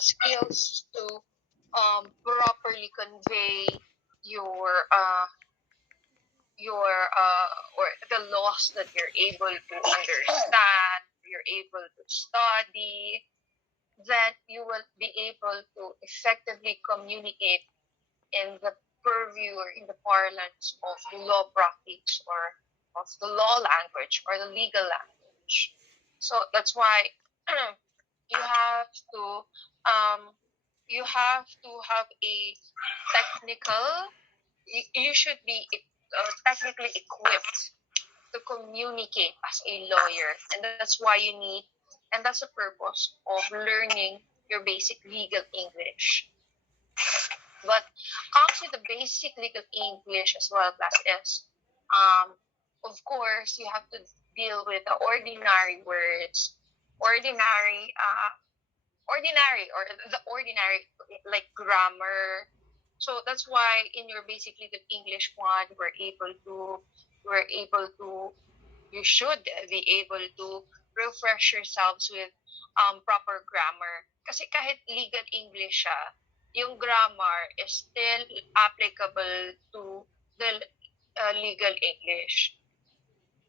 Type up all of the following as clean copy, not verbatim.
the skills to properly convey your or the laws that you're able to understand, you're able to study, then you will be able to effectively communicate in the purview or in the parlance of the law practice or of the law language or the legal language. So that's why you have to you have to have a technical. You should be technically equipped to communicate as a lawyer, and that's why you need, and that's the purpose of learning your basic legal English. But comes with the basic legal English as well, class is, of course, you have to deal with the ordinary words, ordinary or the ordinary like grammar. So that's why in your basic legal English one, we're able to you should be able to refresh yourselves with proper grammar. Kasi kahit legal English siya, yung grammar is still applicable to the legal English.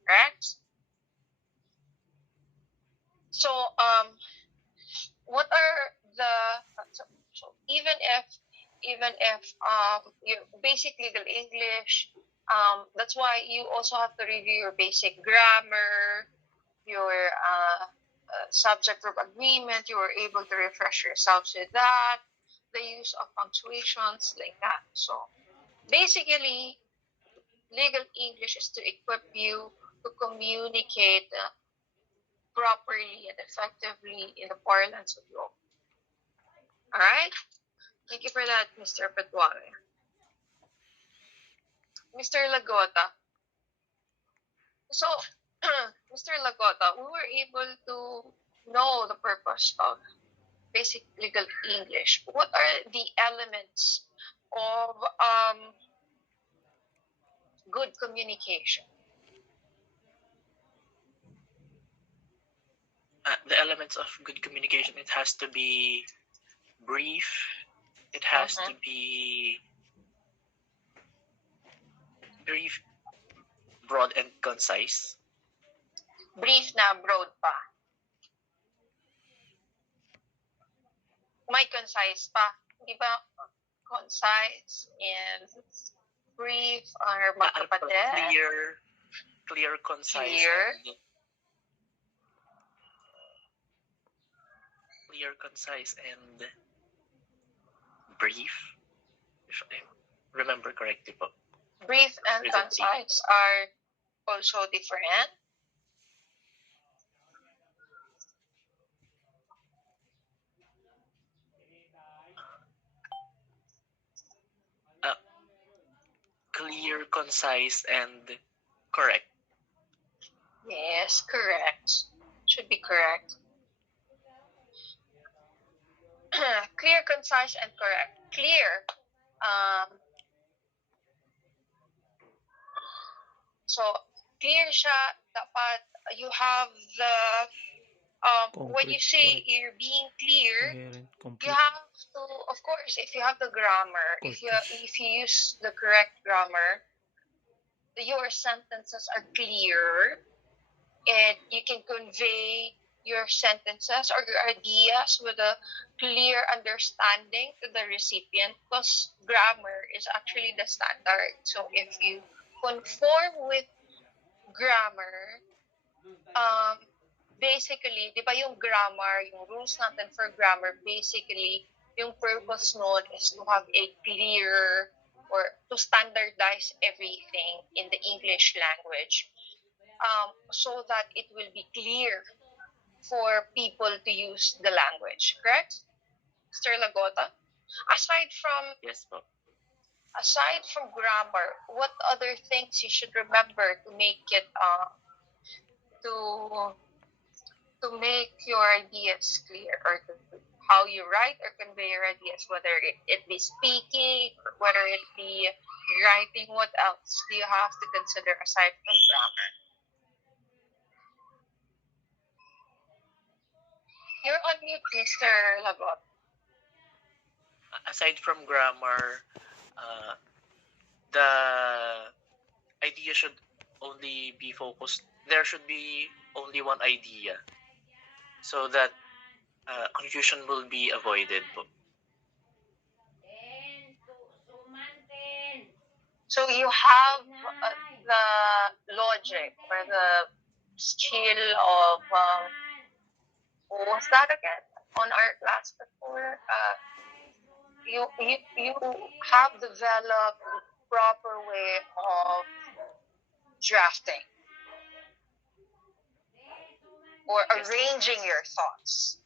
Right? So, what are the so even if your basic legal English, that's why you also have to review your basic grammar, your subject verb agreement. You were able to refresh yourselves with that, the use of punctuations like that. So basically, legal English is to equip you to communicate properly and effectively in the parlance of law. All right. Thank you for that, Mr. Petuare. Mr. Lagota. So, Mr. Lagota, we were able to know the purpose of basic legal English. What are the elements of good communication? The elements of good communication, it has to be brief, it has to be brief, broad, and concise. Brief na broad pa. May concise pa. Di ba? Concise and brief or magkapatid. Clear, concise. Clear, concise, and brief. If I remember correctly. Brief and concise are also different. Clear, concise, and correct. Yes, correct. Should be correct. Clear, concise, and correct. Clear. So, clear siya. Dapat you have the when you say you're being clear, you have to, of course, if you have the grammar, if you use the correct grammar, your sentences are clear, and you can convey your sentences or your ideas with a clear understanding to the recipient, because grammar is actually the standard. So if you conform with grammar, basically, di ba yung grammar, yung rules natin for grammar, basically, yung purpose nun is to have a clear or to standardize everything in the English language, so that it will be clear for people to use the language. Correct, Mr. Lagota? Aside from grammar, what other things you should remember to make it to make your ideas clear, or how you write or convey your ideas, whether it be speaking or whether it be writing? What else do you have to consider aside from grammar? You're on mute, Mr. Lagot. aside from grammar, the idea should only be focused. There should be only one idea so that confusion will be avoided po. So you have the logic or the skill of what was that again on our class before? You have developed the proper way of drafting or Yes. arranging your thoughts.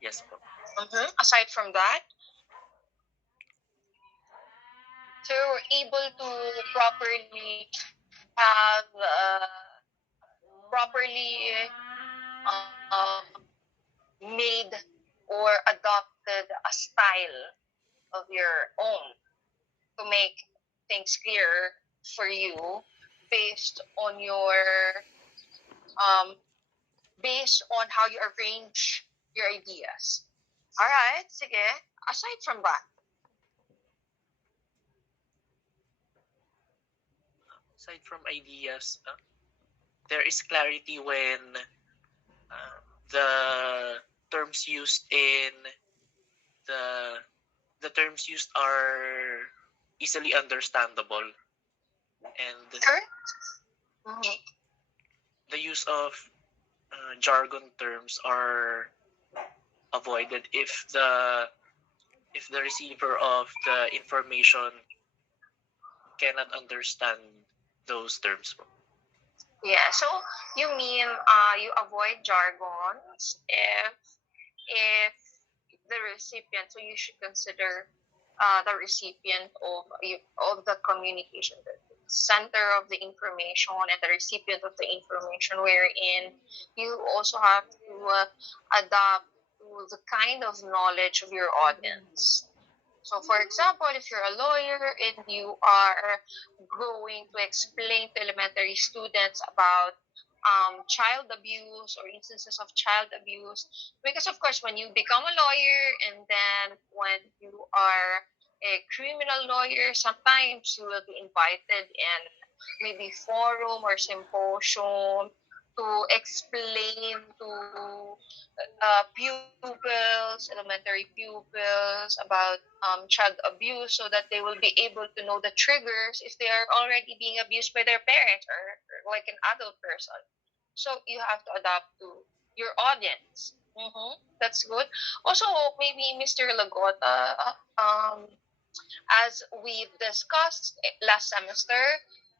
Yes po. Aside from that, so you're able to properly have properly made or adopted a style of your own to make things clear for you based on your based on how you arrange your ideas. All right, sige. Aside from that, Aside from ideas, there is clarity when the terms used in the terms used are easily understandable, and sure. the use of jargon terms are avoided if the receiver of the information cannot understand those terms. Yeah, so you mean you avoid jargons if the recipient, so you should consider the recipient of the communication, the center of the information and the recipient of the information, wherein you also have to adapt to the kind of knowledge of your audience. So, for example, if you're a lawyer and you are going to explain to elementary students about child abuse or instances of child abuse, because of course, when you become a lawyer and then when you are a criminal lawyer, sometimes you will be invited in maybe forum or symposium to explain to pupils, elementary pupils, about child abuse so that they will be able to know the triggers if they are already being abused by their parents or like an adult person. So you have to adapt to your audience. That's good. Also, maybe Mr. Lagota, as we've discussed last semester,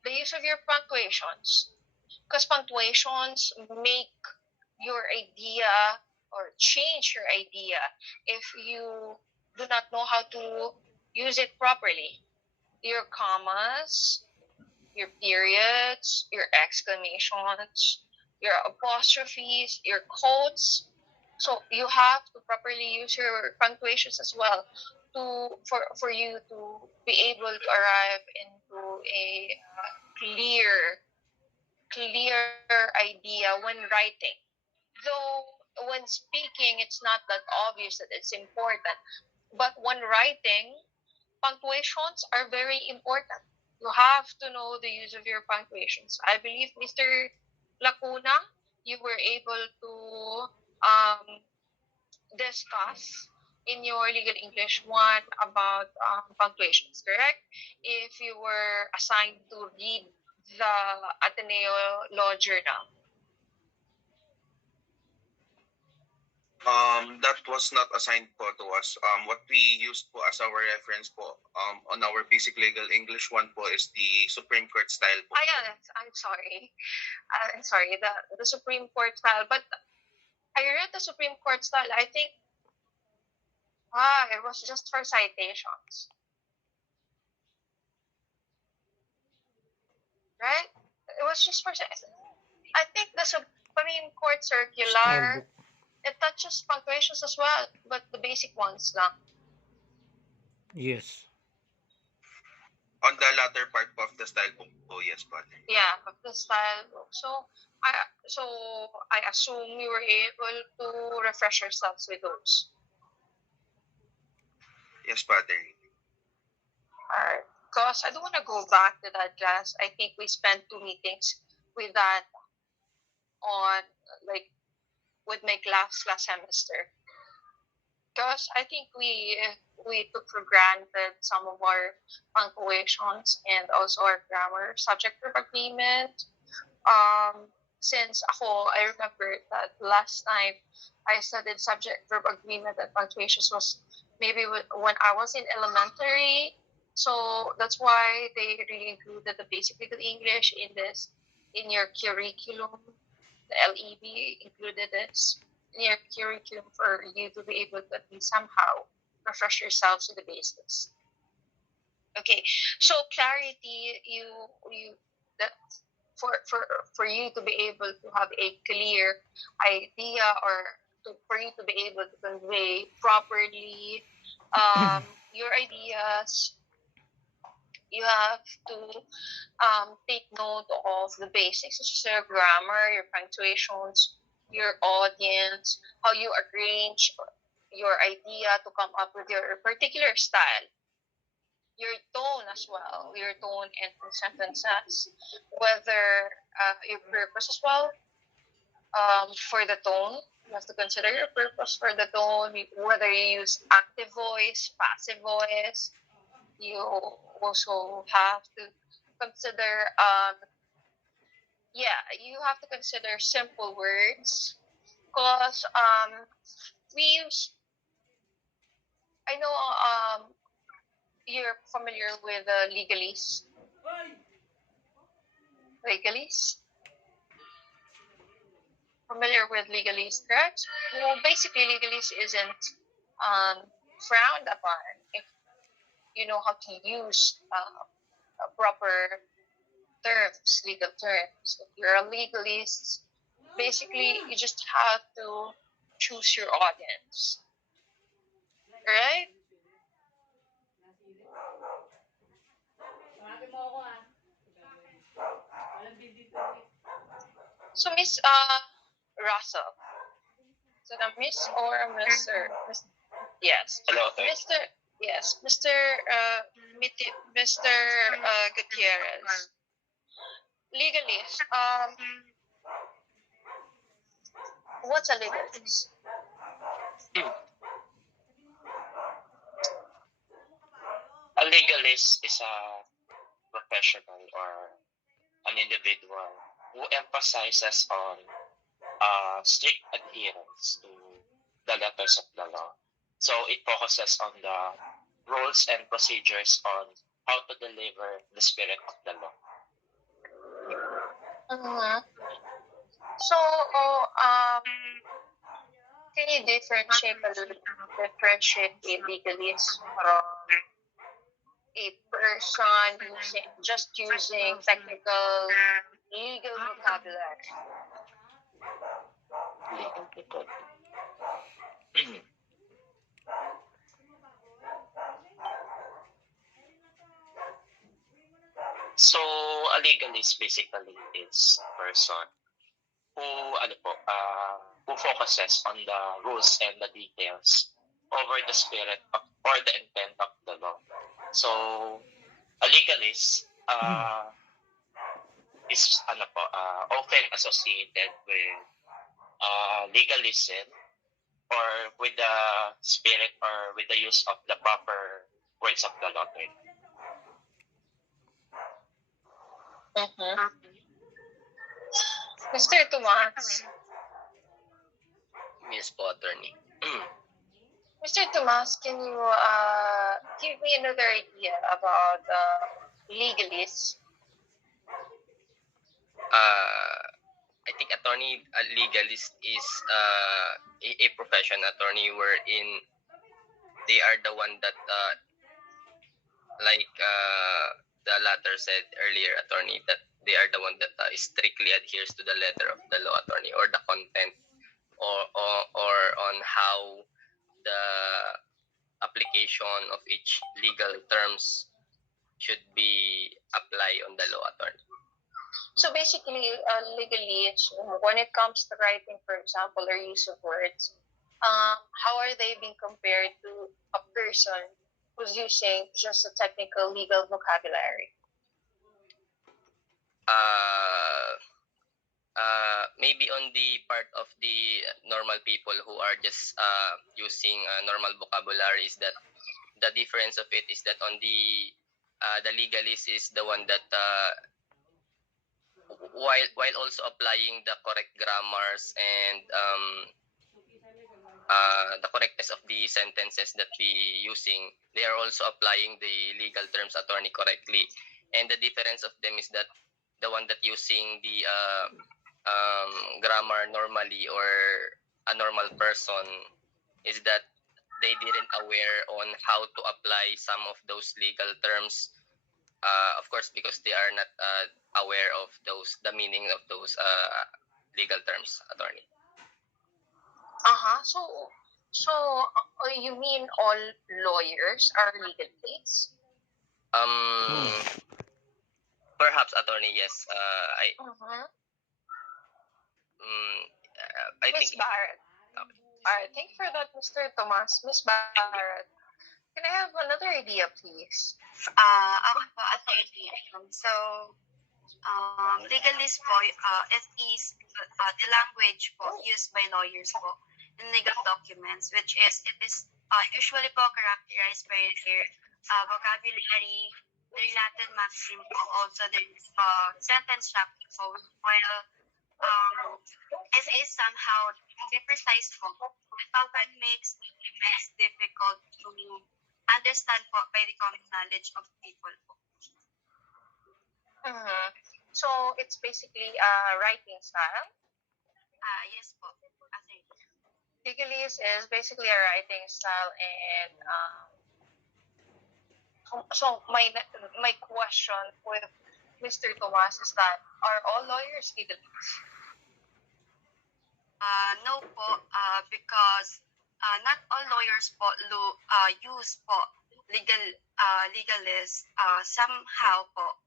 the use of your punctuations. Because punctuations make your idea or change your idea if you do not know how to use it properly. Your commas, your periods, your exclamations, your apostrophes, your quotes. So you have to properly use your punctuations as well for you to be able to arrive into a clear idea when writing. Though when speaking, it's not that obvious that it's important. But when writing, punctuations are very important. You have to know the use of your punctuations. I believe, Mr. Lacuna, you were able to discuss in your legal English 1 about punctuations, correct? If you were assigned to read the Ateneo Law Journal. That was not assigned po to us. What we used po as our reference po on our basic legal English 1 po is the Supreme Court style po. Yeah, I'm sorry. I'm sorry, the Supreme Court style. But I read the Supreme Court style. I think it was just for citations. Right? It was just for I think the Supreme Court circular, it touches punctuations as well, but the basic ones lang. Yes. On the latter part of the style book po, yes, brother. Yeah, of the style book. So I assume you were able to refresh yourselves with those. Yes, po, attorney. Alright. Because I don't want to go back to that class. I think we spent 2 meetings with that on like with my class last semester. Because I think we took for granted some of our punctuations and also our grammar subject verb agreement. Since ako, I remember that last time I studied subject verb agreement and punctuations was maybe when I was in elementary. So that's why they really included the basic legal English in your curriculum. The LEB included this in your curriculum for you to be able to at least somehow refresh yourselves to the basics. Okay, so clarity, you that for you to be able to have a clear idea or for you to be able to convey properly your ideas, you have to take note of the basics, such as your grammar, your punctuations, your audience, how you arrange your idea to come up with your particular style, your tone as well, your tone and sentences, whether your purpose as well for the tone. You have to consider your purpose for the tone, whether you use active voice, passive voice. You also have to consider, you have to consider simple words because we use, I know you're familiar with legalese. Legalese? Familiar with legalese, correct? Well, basically, legalese isn't frowned upon if you know how to use proper terms, legal terms. If you're a legalist, basically, you just have to choose your audience, right? So, Miss Russell, so the Miss or Mr. Yes, Hello, Mr. Yes, Mr. Mr. Gutierrez. Legalist. What's a legalist? A legalist is a professional or an individual who emphasizes on strict adherence to the letters of the law. So it focuses on the rules and procedures on how to deliver the spirit of the law. Mm-hmm. So, can you differentiate a legalist from a person just using technical legal vocabulary? Legal people. So a legalist basically is a person who who focuses on the rules and the details over the spirit of, or the intent of the law. So a legalist is often associated with legalism or with the spirit or with the use of the proper words of the law. Mm-hmm. Mr. Tomas. Yes po, attorney. Mr. Tomas, can you give me another idea about legalists? I think attorney legalist is a profession attorney wherein they are the one that like the latter said earlier, attorney, that they are the one that strictly adheres to the letter of the law, attorney, or the content or on how the application of each legal terms should be applied on the law, attorney. So basically, legalese, when it comes to writing, for example, or use of words, how are they being compared to a person who's using just a technical legal vocabulary? Maybe on the part of the normal people who are just using normal vocabulary is that the difference of it is that on the legalist is the one that while also applying the correct grammars and the correctness of the sentences that we using, they are also applying the legal terms, attorney, correctly. And the difference of them is that the one that using the grammar normally or a normal person is that they didn't aware on how to apply some of those legal terms. Of course, because they are not aware of the meaning of those legal terms, attorney. So you mean all lawyers are legalists? Perhaps, attorney, yes. I Miss think. Barrett. All right, thank you for that, Mr. Tomas. Miss Barrett, can I have another idea, please? Ako po, attorney. Legalist po, it is the language po used by lawyers po in legal documents, which is, it is usually po characterized by their vocabulary, their Latin maxim po, also their sentence structure po, while it is somehow be precise po, it often makes it difficult to understand po by the common knowledge of people po. So it's basically a writing style? Yes po. Legalese is basically a writing style, and so my question with Mr. Tomas is that, are all lawyers legalists? No po, because not all lawyers po use po legalist. Somehow po,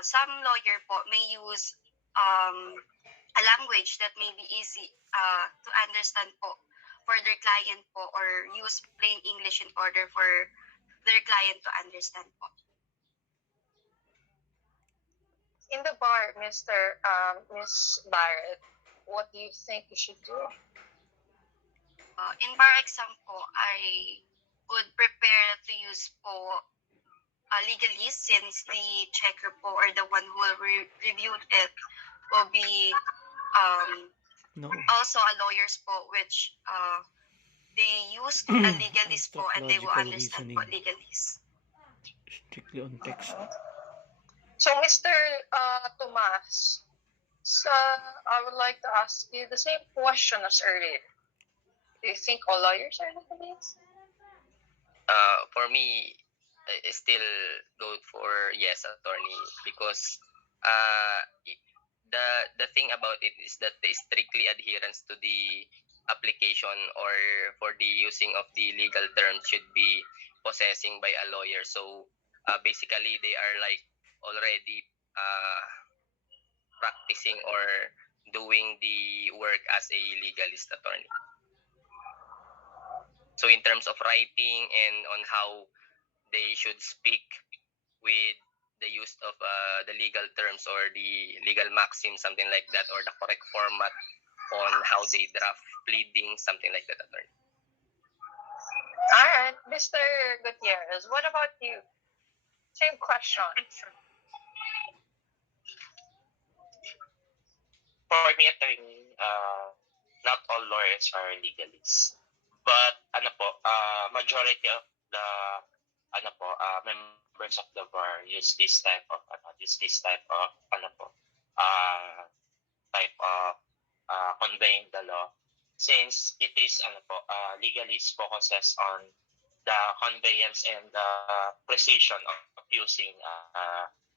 some lawyer po may use a language that may be easy to understand po for their client po, or use plain English in order for their client to understand po. In the bar, Miss Barrett, what do you think you should do? In bar exam po, I would prepare to use po legalist, since the checker po, or the one who will review it, will be also a lawyers po, which they use a legalist po, and they will understand po legalist. Strictly on text. So, Mr. Tomas, I would like to ask you the same question as earlier. Do you think all lawyers are legalists? For me, I still go for yes, attorney, because the thing about it is that the strictly adherence to the application or for the using of the legal terms should be possessing by a lawyer. So basically, they are like already practicing or doing the work as a legalist, attorney. So in terms of writing and on how they should speak with the use of the legal terms or the legal maxim, something like that, or the correct format on how they draft pleading, something like that, attorney. All right, Mr. Gutierrez, what about you? Same question. For me, attorney, not all lawyers are legalists. But majority of the members of the bar use this type of conveying the law, since it is legalist focuses on the conveyance and the precision of using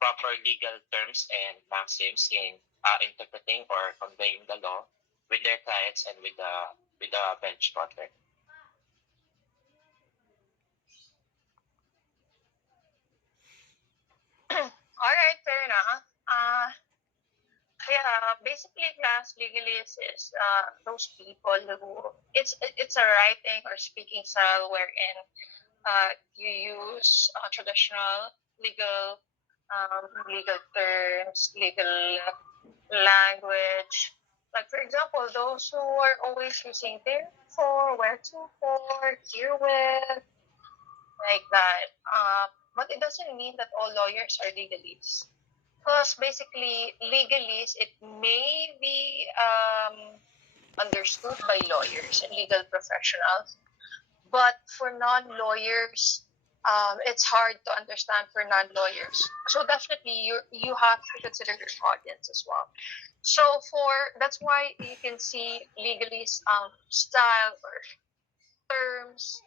proper legal terms and maxims in interpreting or conveying the law with their clients and with the bench partner. All right, fair enough. Basically, class legalists is those people who it's a writing or speaking style wherein you use traditional legal terms, legal language. Like for example, those who are always using therefore, wheretofore, herewith, like that. But it doesn't mean that all lawyers are legalists. Because basically, legalese, it may be understood by lawyers and legal professionals, but for non-lawyers, it's hard to understand for non-lawyers. So definitely, you have to consider your audience as well. So that's why you can see legalese style or terms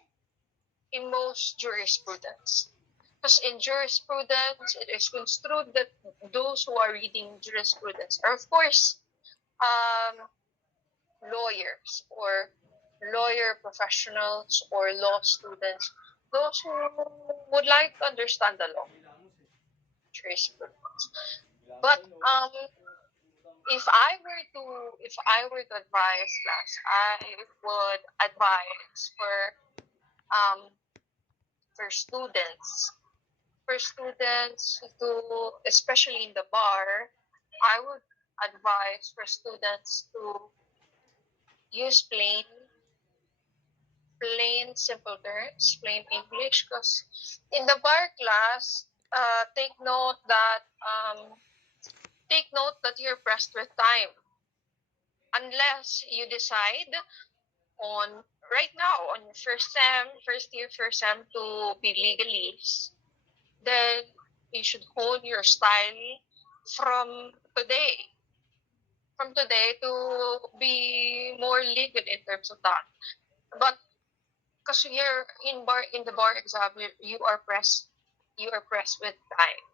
in most jurisprudence. Because in jurisprudence, it is construed that those who are reading jurisprudence are, of course, lawyers or lawyer professionals or law students, those who would like to understand the law, jurisprudence. But if I were to advise class, I would advise um for students to, especially in the bar, I would advise for students to use simple terms, plain English. Because in the bar class, take note that you're pressed with time. Unless you decide on right now on your first sem to be legalese, then you should hone your style from today. From today to be more legal in terms of that. But because you're in the bar exam, you are pressed with time,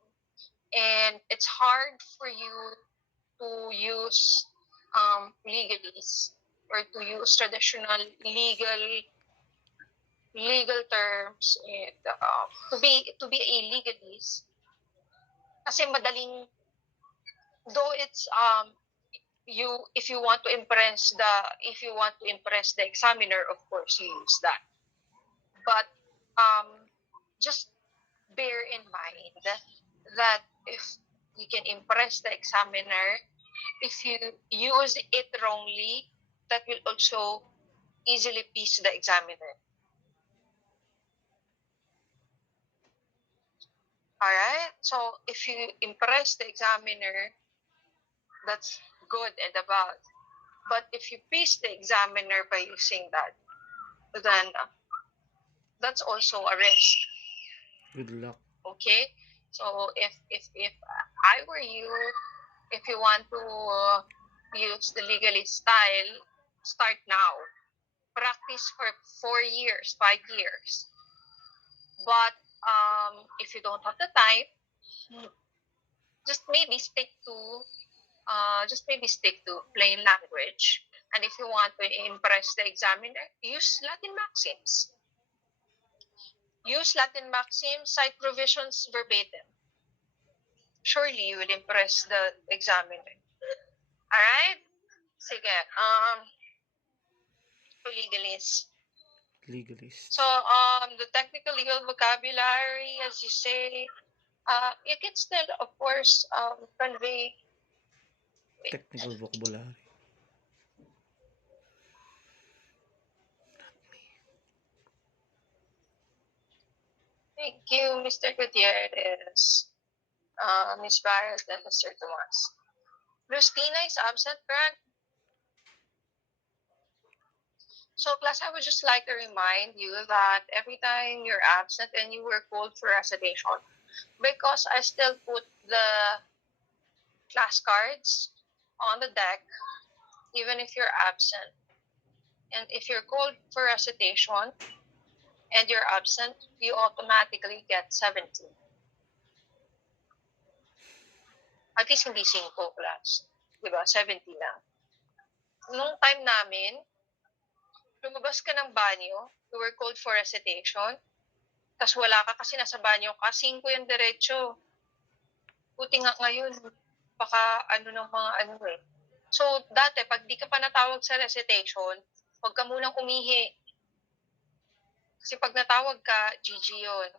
and it's hard for you to use legalese or to use traditional legal terms, and to be a legalese, kasi madaling, though it's if you want to impress the examiner, of course you use that. But just bear in mind that if you can impress the examiner, if you use it wrongly, that will also easily please the examiner. Alright? So if you impress the examiner, that's good and above. But if you please the examiner by using that, then that's also a risk. Good luck. Okay? So if I were you, if you want to use the legalist style, start now. Practice for 4 years, 5 years. But if you don't have the time, just maybe stick to plain language. And if you want to impress the examiner, use Latin maxims. Use Latin maxims, cite provisions verbatim. Surely you will impress the examiner. Alright? Sige. Legalist. So, the technical legal vocabulary, as you say, you can still, of course, convey. Technical vocabulary. Thank you, Mr. Gutierrez, Ms. Barrett, and Mr. Tomas. Christina is absent, correct? So, class, I would just like to remind you that every time you're absent and you were called for recitation, because I still put the class cards on the deck, even if you're absent. And if you're called for recitation and you're absent, you automatically get 17. At least hindi 5 class. Diba? 17 na. Nung time namin, lumabas ka ng banyo, you were called for recitation, tas wala ka kasi nasa banyo ka, 5 yung diretso. Buti nga ngayon, baka ng mga eh. So, dati, pag di ka pa natawag sa recitation, huwag ka munang umihi. Kasi pag natawag ka, GG yun.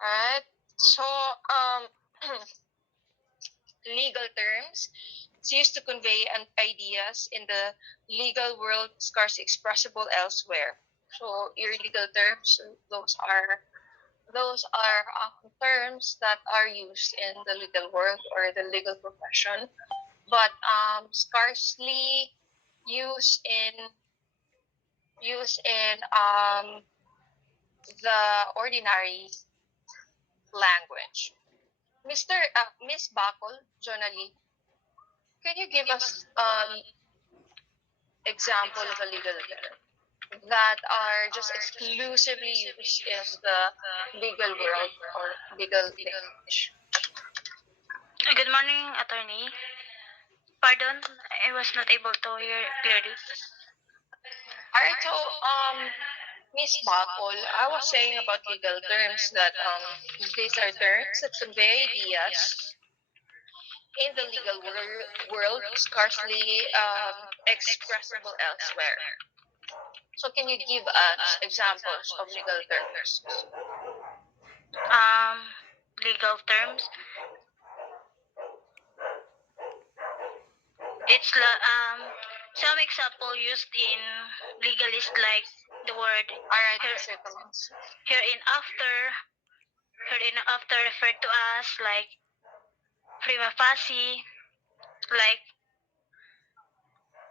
Alright? So, legal terms. It's used to convey ideas in the legal world scarcely expressible elsewhere. So, your legal terms, those are terms that are used in the legal world or the legal profession, but scarcely used in the ordinary language. Miss Bakol, Jonali, can you give us example of a legal term that are just exclusively used in the legal world or legal English? Good morning, attorney. Pardon, I was not able to hear clearly. Alright, so Miss Bakol, I was saying about legal terms that these are terms that convey ideas in the legal world scarcely expressible elsewhere. So can you give us examples of legal terms? Legal terms. It's some example used in legalist like the word Alright, hereinafter referred to as like prima facie, like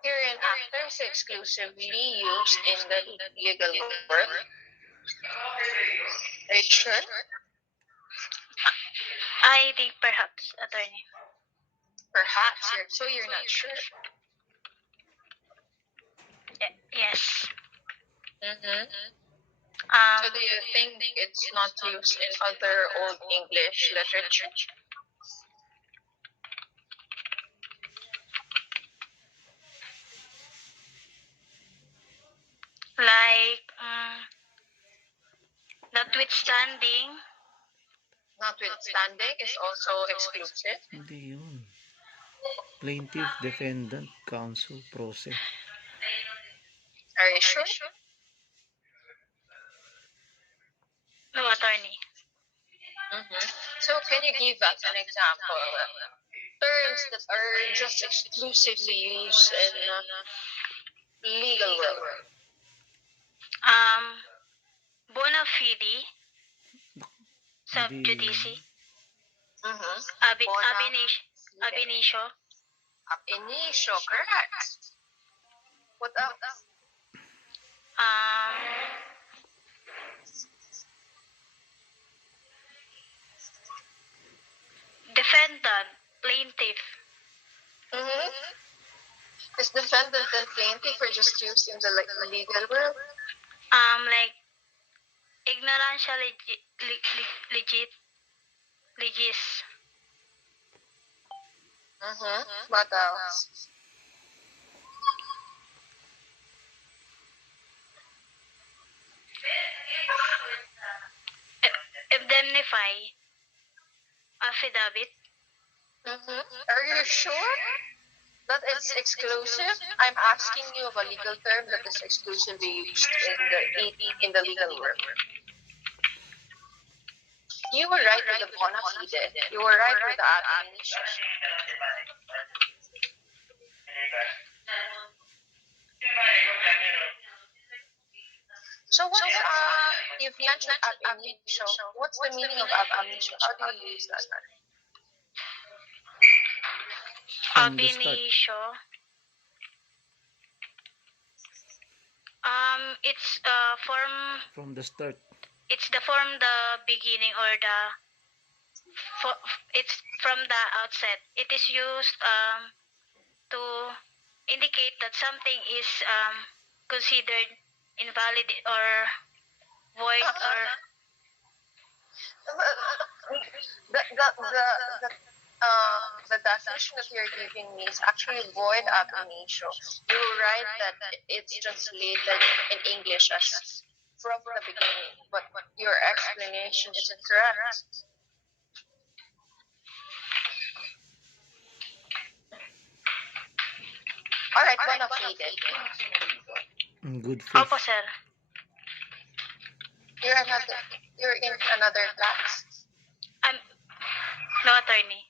hereinafter is exclusively used in the legal world. Are you sure? I think perhaps, attorney. Perhaps, you're not sure. Yes. So do you think it's not used in other Old English literature? Like notwithstanding is also exclusive. Hindi yun. Plaintiff, defendant, counsel, process. Are you sure? No, attorney. So can you give us an example of terms that are just exclusively used in legal world? Bona fide, sub Hindi judice, yun. ab initio, Ab initio, correct. What else? defendant, plaintiff. Is defendant and plaintiff are just used in the legal world? Like ignorantia legis. What else? Indemnify, affidavit. Are you sure that it's exclusive? I'm asking you of a legal term that is exclusively used in the legal world. You were right with the bona fide. You were right with the ab initio. So what's you've mentioned ab initio. What's the meaning of ab initio? How do you use that? From Ab the start. initio. It's From the start. It's the beginning or it's from the outset. It is used to indicate that something is considered invalid or void or the definition that you're giving me is actually void ab initio. You were right that it's translated in English as from the beginning, but your explanation is incorrect. Alright, bona fide. In good faith. Opo, sir. You're in another class. I'm no attorney.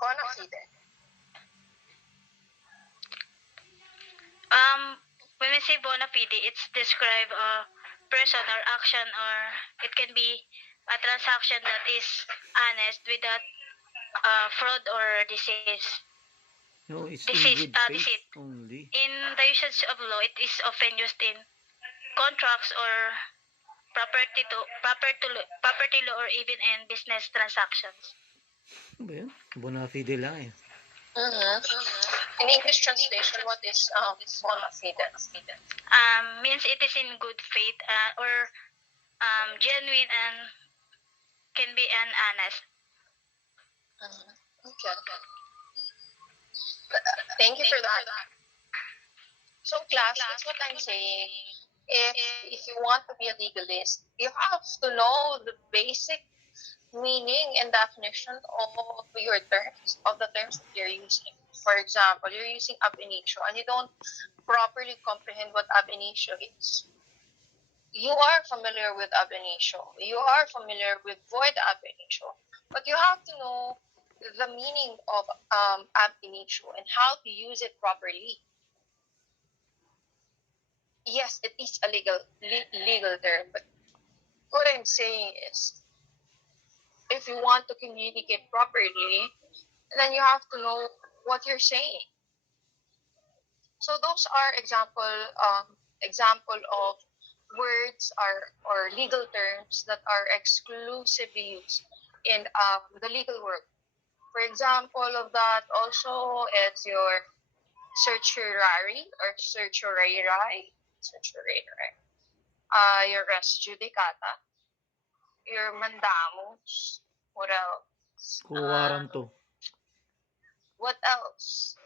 Bona fide. When we say bona fide, it's describe a person or action, or it can be a transaction that is honest without fraud or disease. No, it's Deceit. in good Deceit. faith only. In the usage of law, it is often used in contracts or property law, or even in business transactions. Ano ba yun? Bona fide lang eh. In English translation, what is bona fide? Means it is in good faith, or genuine, and can be an honest. Okay. Thank you for that. So class, that's what I'm saying. If you want to be a legalist, you have to know the basic meaning and definition of your terms, of the terms that you're using. For example, you're using ab initio and you don't properly comprehend what ab initio is. You are familiar with ab initio. You are familiar with void ab initio. But you have to know the meaning of ab initio and how to use it properly. Yes, it is a legal term, but what I'm saying is, if you want to communicate properly, then you have to know what you're saying. So those are example of words or legal terms that are exclusively used in the legal world. For example of that also is your certiorari or certiorari, your res judicata, your mandamus. What else? Kuwaranto. What else?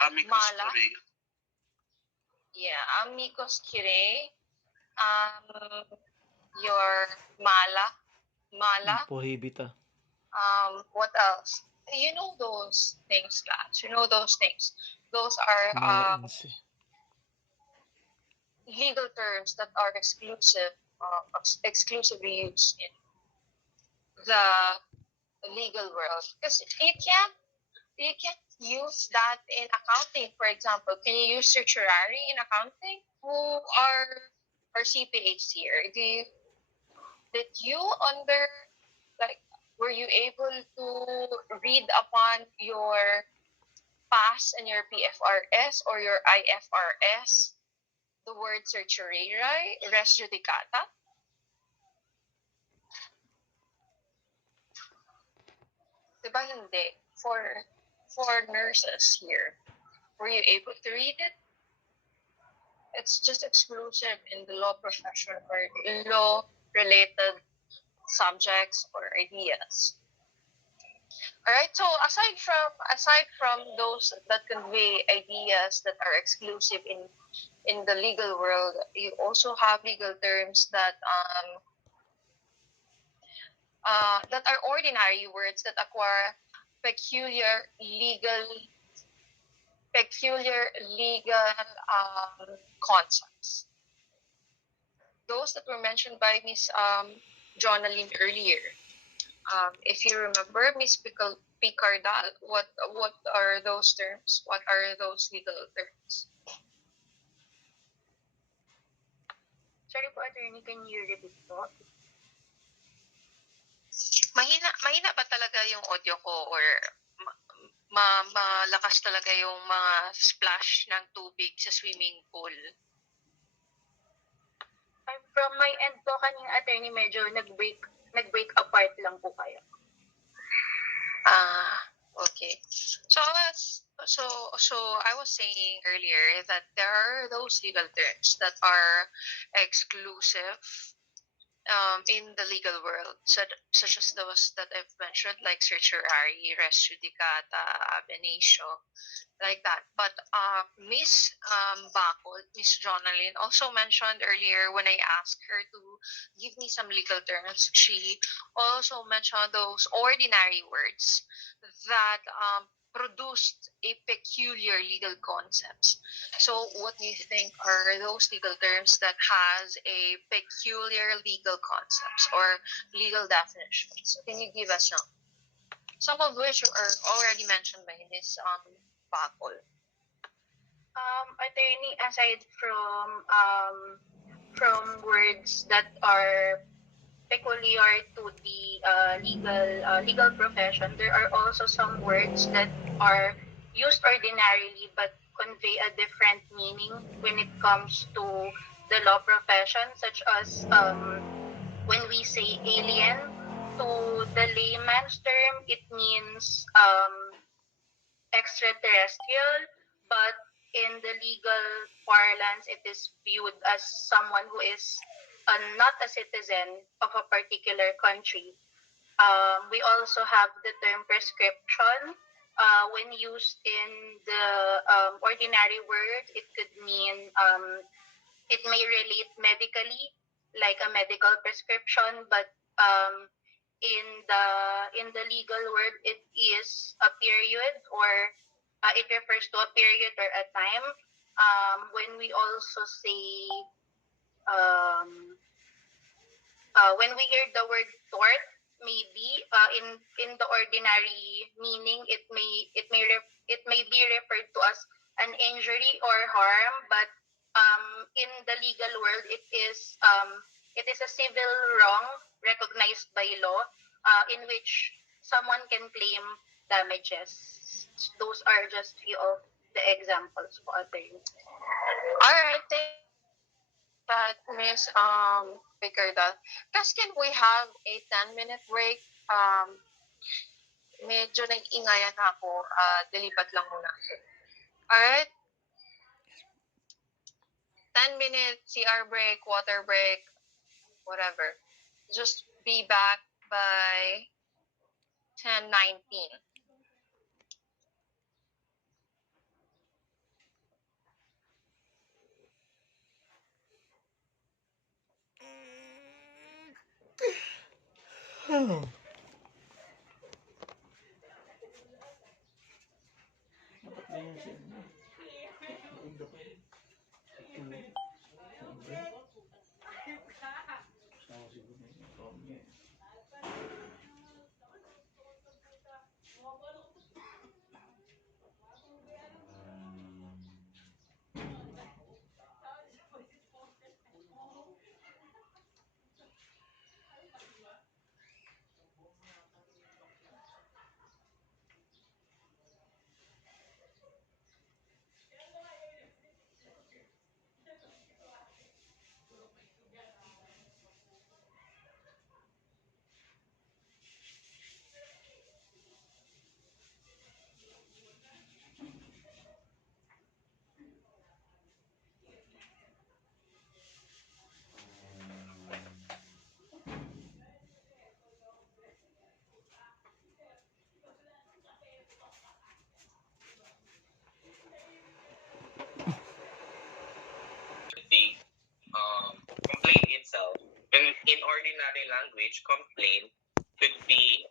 Amicus Mala. curiae. Yeah, amicus curiae. Your mala. Prohibita. What else? You know those things, class. You know those things. Those are Malainse. legal terms that are exclusively used in the legal world. Because you can't use that in accounting, for example. Can you use certiorari in accounting? Who are our CPAs here? Did you were you able to read upon your PAS and your PFRS or your IFRS the word certiorari, res judicata? Diba hindi? For nurses here, were you able to read it? It's just exclusive in the law profession or law-related subjects or ideas. All right. So aside from those that convey ideas that are exclusive in the legal world, you also have legal terms that are ordinary words that acquire peculiar legal concepts. Those that were mentioned by Miss Jonaline earlier. If you remember, Miss Picardal, what are those terms? What are those legal terms? Sorry po, attorney, can you repeat po? Mahina ba talaga yung audio ko or malakas talaga yung mga splash ng tubig sa swimming pool? From my end po, kanina attorney, medyo nag-break apart lang po kayo. Okay. So I was saying earlier that there are those legal terms that are exclusive in the legal world, such as those that I've mentioned, like certiorari, res judicata, ab initio, like that. But Miss Miss Jonaline also mentioned earlier when I asked her to give me some legal terms, she also mentioned those ordinary words that produced a peculiar legal concepts. So what do you think are those legal terms that has a peculiar legal concepts or legal definitions? Can you give us some of which are already mentioned by Ms. Bacol? Attorney, aside from words that are peculiar to the legal profession, there are also some words that are used ordinarily but convey a different meaning when it comes to the law profession, such as when we say alien, to the layman's term, it means extraterrestrial, but in the legal parlance, it is viewed as someone who is not a citizen of a particular country. We also have the term prescription. When used in the ordinary word, it could mean it may relate medically, like a medical prescription, but in the legal word, it is a period, or it refers to a period or a time. When we also say um, when we hear the word tort, maybe in the ordinary meaning, it may be referred to as an injury or harm, but in the legal world, it is a civil wrong recognized by law, in which someone can claim damages. Those are just few of the examples for attorney. All right, thank that, Miss Picarda. Guys, can we have a 10-minute break? Medyo nag-ingayan ako. Dilipat lang muna. Alright? 10 minutes, CR break, water break, whatever. Just be back by 10:19. Oh. The complaint itself, in ordinary language, complaint could be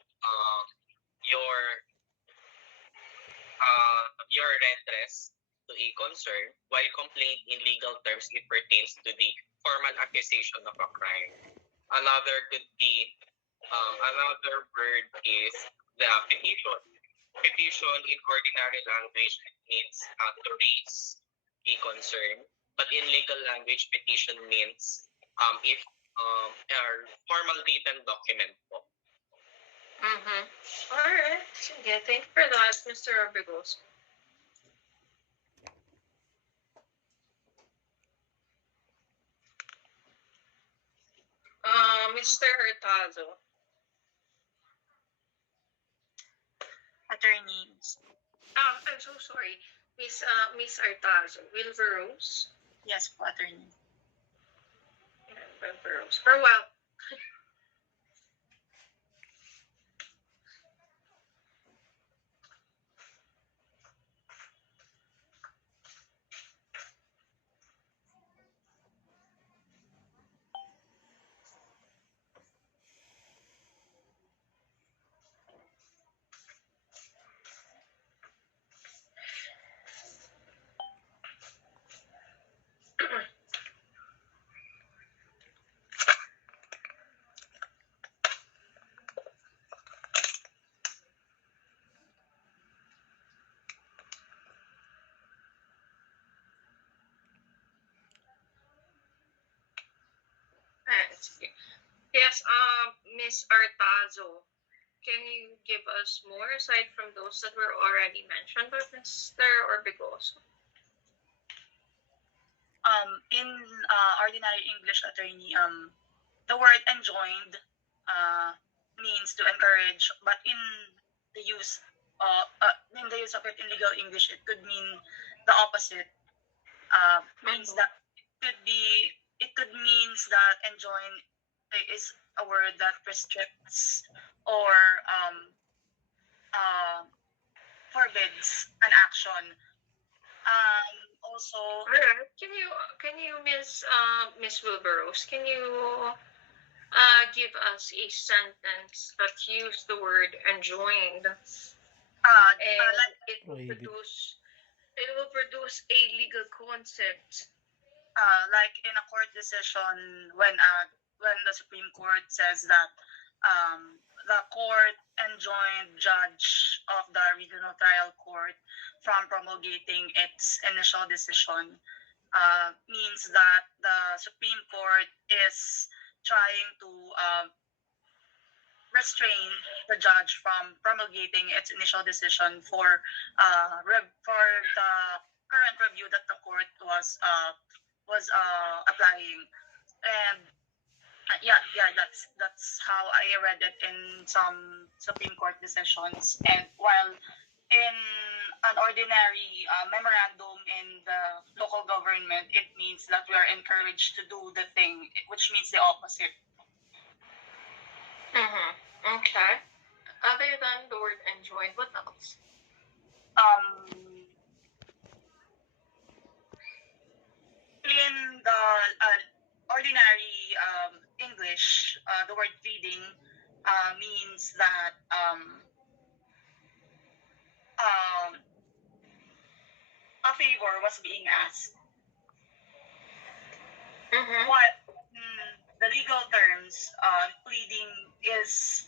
your redress to a concern, while complaint in legal terms, it pertains to the formal accusation of a crime. Another word is the petition. Petition in ordinary language means to raise a concern, but in legal language, petition means if a formal written document po. Mm-hmm. Alright. Sige, thank you for that, Mr. Rodriguez. Mr. Hurtado. Attorneys. I'm so sorry. Miss Artazo. Wilver Rose? Yes po, attorney. Yeah, Wilver Rose. For a while. Yes, Miss Artazo, can you give us more aside from those that were already mentioned by Mr. Orbigoso? In ordinary English, attorney, the word enjoined means to encourage, but in the use of it in legal English, it could mean the opposite. Means that it could means that enjoin is a word that restricts or uh, forbids an action. Also, Alright, can you Miss Wilburose, can you give us a sentence that use the word enjoined and it will Prohibit. produce a legal concept? like in a court decision when the Supreme Court says that the court enjoined judge of the regional trial court from promulgating its initial decision, means that the Supreme Court is trying to restrain the judge from promulgating its initial decision for for the current review that the court was applying. And that's how I read it in some Supreme Court decisions. And while in an ordinary memorandum in the local government, it means that we are encouraged to do the thing, which means the opposite. Okay. Other than the word enjoined, what else? In the ordinary English, the word pleading means that a favor was being asked. While the legal terms, pleading is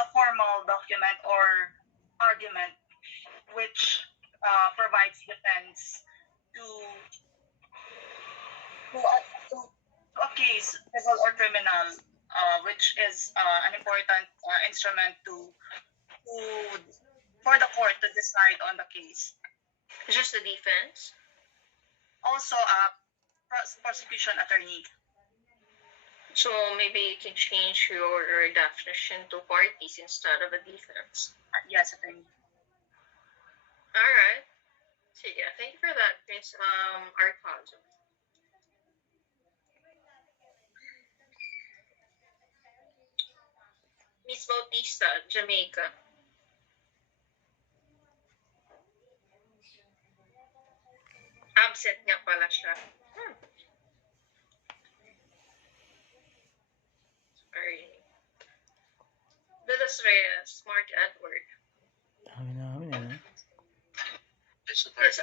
a formal document or argument which provides defense to a case, civil or criminal, which is an important instrument for the court to decide on the case. Just the defense? Also, a prosecution attorney. So maybe you can change your definition to parties instead of a defense. Yes, attorney. Alright. Sige, thank you for that, Miss Artazo. Miss Bautista, Jamaica. Absent nga pala siya. Sorry. De Los Reyes, Mark Edward. Dami namin eh. Yes, Yes,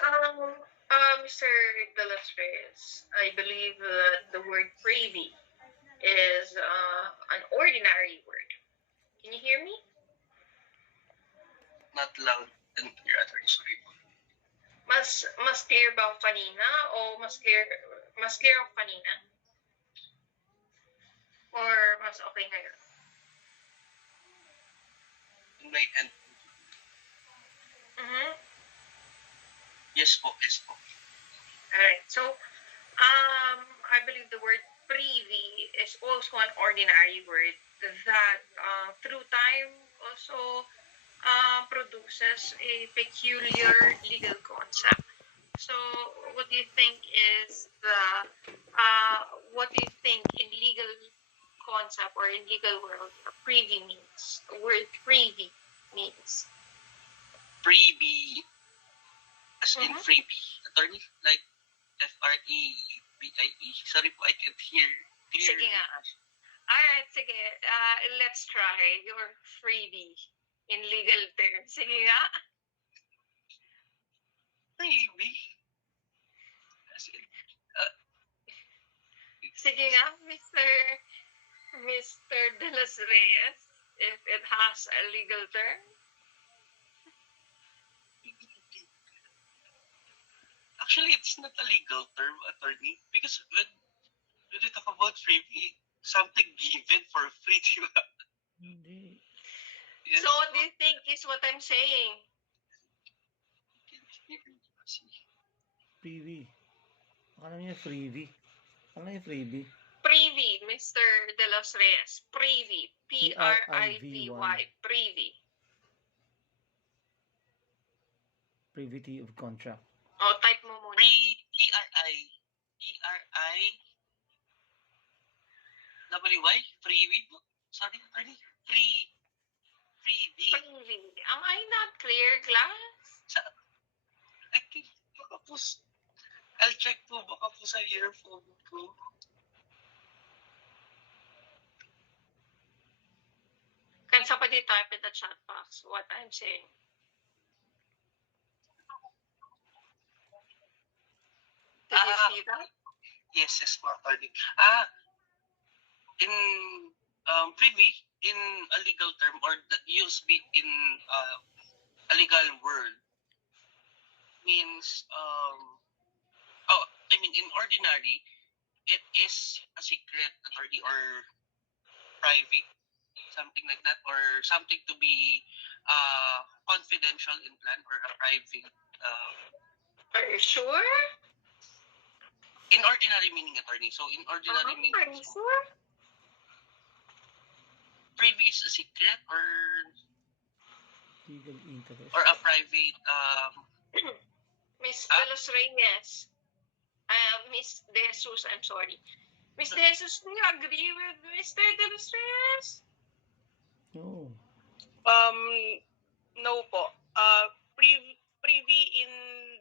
Mr. De Los Reyes, I believe that the word privy is an ordinary word. Can you hear me? Not loud and clear, attorney. Sorry po. Mas clear ba ang kanina o mas clear ang kanina? Or mas okay ngayon? In my end. Yes po, yes po. Alright, so I believe the word privy is also an ordinary word that through time also produces a peculiar legal concept. So what do you think is what do you think in legal concept or in legal world privy means? The word privy means? Freebie, as in freebie. Attorney, like F-R-E-B-I-E. Sorry po, I can't hear clearly. Sige nga. Alright, sige. Let's try your freebie in legal terms. Sige nga. Freebie? As in, Sige nga, Mr. De Los Reyes, if it has a legal term. actually, it's not a legal term, attorney, because when we talk about freebie, something given for free, di ba? Hindi. Yes. So what do you think is what I'm saying? Freebie. Akala niya freebie. Akala niya freebie. Privy, Mr. De Los Reyes. Privy. Privy. Privy. Privity of contract. O, type mo muna. P-R-I-W-Y? Freebie? Sorry, freebie. Freebie. Privy. Am I not clear, class? I think, baka po, I'll check po, baka po sa earphone ko. Can somebody type in the chat box what I'm saying? Did you see that? Yes, po, attorney. In privy, in a legal term, or the use be in a legal word, means, in ordinary, it is a secret, attorney, or private, something like that, or something to be confidential in plan, or a private. Are you sure? In ordinary meaning, attorney. So, in ordinary Are meaning, you sure? privy is a secret, or Legal interest. a private. Miss De Los Reyes. Miss De Jesus, I'm sorry. Miss De Jesus, do you agree with Mr. De Los Reyes? No. No po. Privy in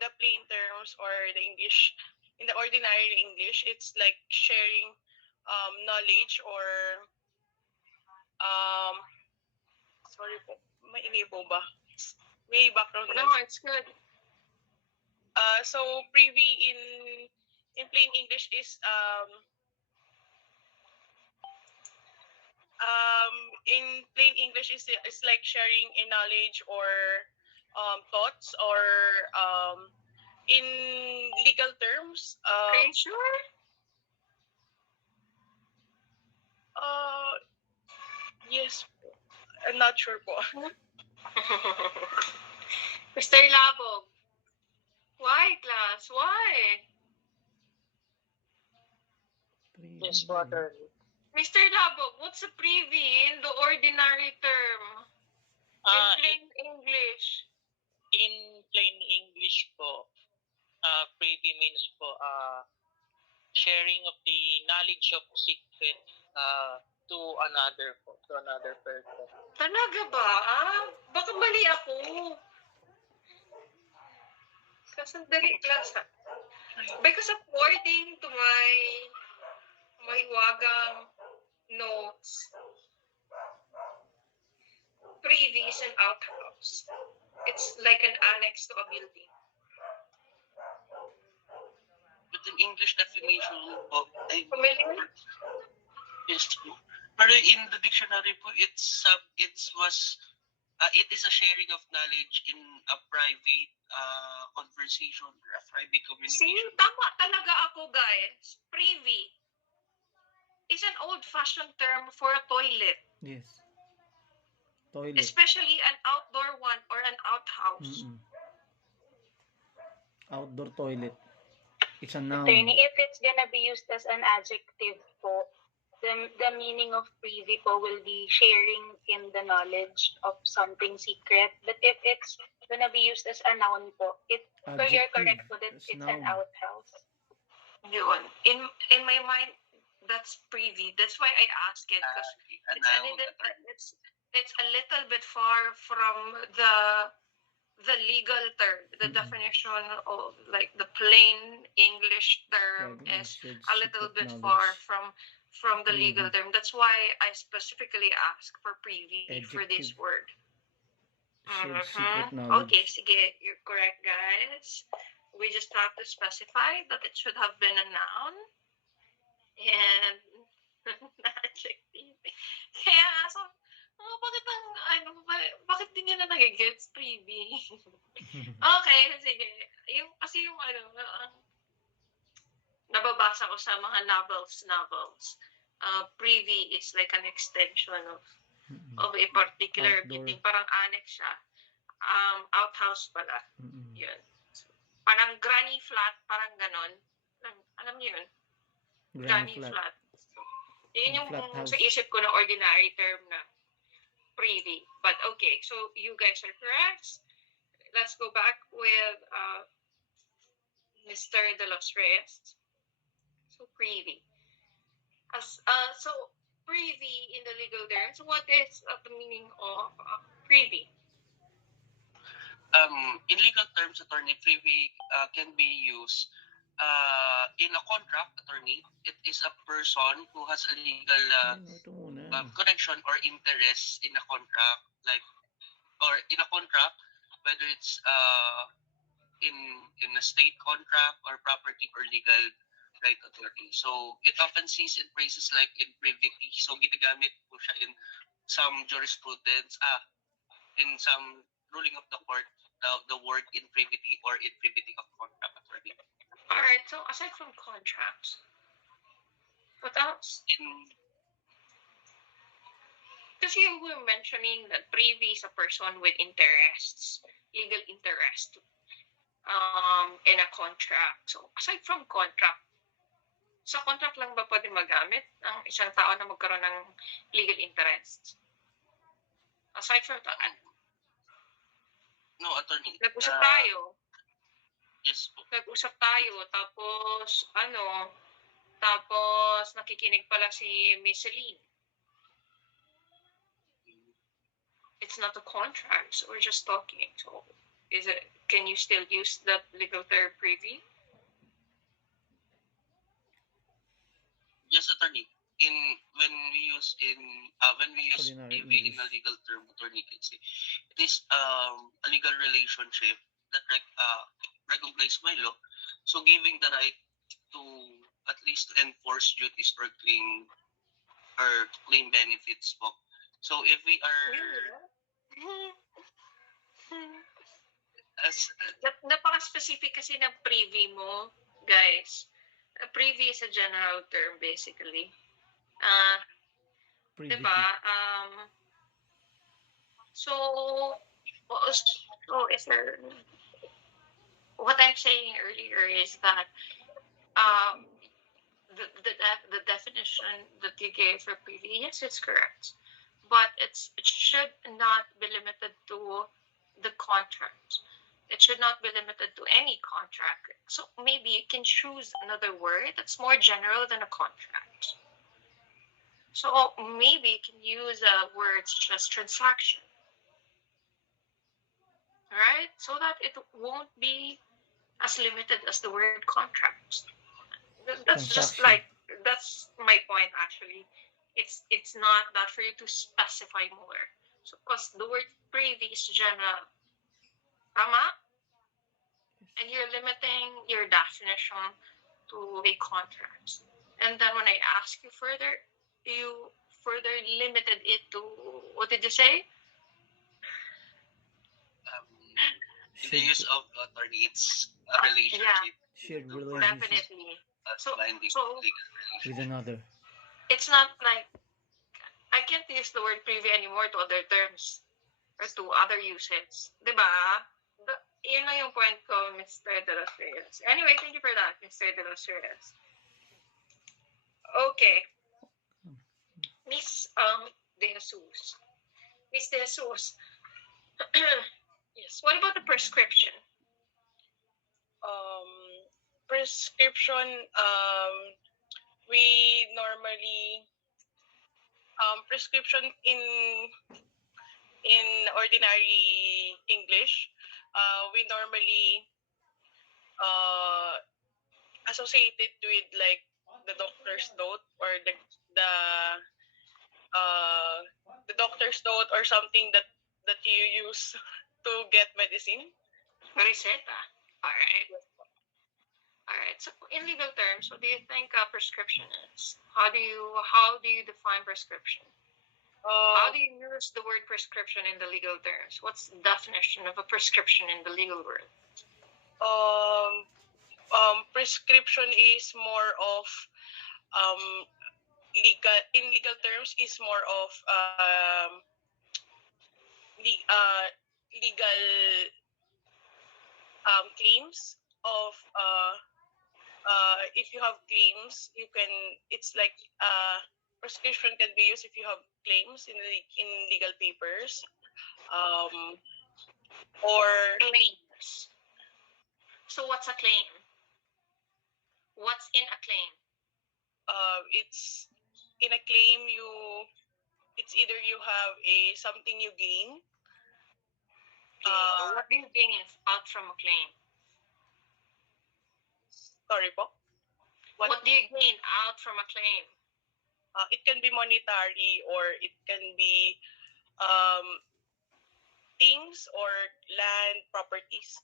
the plain terms, or the English, in the ordinary English, it's like sharing knowledge, or sorry po, may po ba? May background No, it's good. So privy in plain English is in plain English is like sharing a knowledge, or thoughts, or in legal terms. Are you sure? Yes. I'm not sure po. Mr. Labog. Why, class? Why? Yes, brother. Mr. Labog, what's a privy in the ordinary term? In plain English. In plain English po, privy means po sharing of the knowledge of secret to another person. Talaga ba? Baka mali ako. Kasandali, class. Because according to my wagang notes, privy is an outhouse. It's like an annex to a building. But in English definition po, Familiar? yes po. Pero in the dictionary po, it is a sharing of knowledge in a private conversation, or a private See, communication. tama talaga ako, guys. Privy is an old-fashioned term for a toilet. Yes. Toilet. Especially an outdoor one or an outhouse. Outdoor toilet. It's a noun. Attorney, if it's gonna be used as an adjective po, the meaning of privy po will be sharing in the knowledge of something secret. But if it's gonna be used as a noun po, you're correct po that it's an outhouse. Yun. In my mind, that's privy. That's why I ask it, because it's a little bit far from the legal term. The definition of like the plain English term is a little bit far from the legal term. That's why I specifically ask for privy for this word. Okay, sige, you're correct, guys. We just have to specify that it should have been a noun and adjective. Kaya so, bakit din nila nagigets privy? Okay, sige. Kasi nababasa ko sa mga novels. Privy is like an extension of a particular Outdoor. building. Parang annex siya. Outhouse pala. Yun. So, parang granny flat, parang ganon. Alam niyo yun? Granny flat. So, yun yung sa isip ko na ordinary term na privy. But okay, so you guys are correct. Let's go back with Mr. De Los Reyes. So privy. So privy in the legal terms, what is the meaning of privy? In legal terms, attorney, privy can be used in a contract, attorney. It is a person who has a legal connection or interest in a contract, whether it's in a state contract or property or legal right authority. So it often sees in phrases like in privity. So ginagamit po siya in some jurisprudence, in some ruling of the court, the word in privity or in privity of contract authority. All right. So aside from contracts, what else? Because you were mentioning that privy is a person with interests, legal interest, in a contract. So aside from contract, sa contract lang ba pwede magamit ang isang tao na magkaroon ng legal interest? Aside from that, no, attorney. Nag-usap tayo. Yes po. Nag-usap tayo, tapos nakikinig pala si Miss Celine. It's not a contract, so we're just talking. So, can you still use that legal term privy? Yes, attorney. When we use privy in a legal term, attorney can say it is a legal relationship that recognized by law. So giving the right to at least enforce duties or claim benefits po. So if we are napaka-specific kasi ng privy mo, guys. Privy is a general term basically. Diba? So is there, what I'm saying earlier is that the definition that you gave for privy, yes, it's correct, but it should not be limited to the contract. It should not be limited to any contract. So maybe you can choose another word that's more general than a contract. So maybe you can use a word such as transaction. Right? So that it won't be as limited as the word contract. That's just like, that's my point actually. It's not that for you to specify more. So because the word privy is general. Tama? And you're limiting your definition to a contract. And then when I ask you further, you further limited it to, what did you say? In the use of attorney, it's a relationship. Yeah. Shared relationship. Definitely. So with another. It's not like, I can't use the word privy anymore to other terms or to other uses. Diba? Yun lang yung point ko, Mr. De Los Reyes. Anyway, thank you for that, Mr. De Los Reyes. Okay. Miss De Jesus. Miss De Jesus. Yes. What about the prescription? Prescription, we normally prescription in ordinary English, we normally associate it with like the doctor's note or the doctor's note or something that you use to get medicine. Receta. All right. So in legal terms, what do you think a prescription is? How do you define prescription? How do you use the word prescription in the legal terms? What's the definition of a prescription in the legal world? Prescription is more of legal terms is more of legal claims of if you have claims, you can, it's like prescription can be used if you have claims in legal papers, or Claims. So what's a claim? What's in a claim? it's in a claim, it's either you have something you gain. What do you gain out from a claim? Sorry po. What do you gain out from a claim? It can be monetary, or it can be things or land, properties.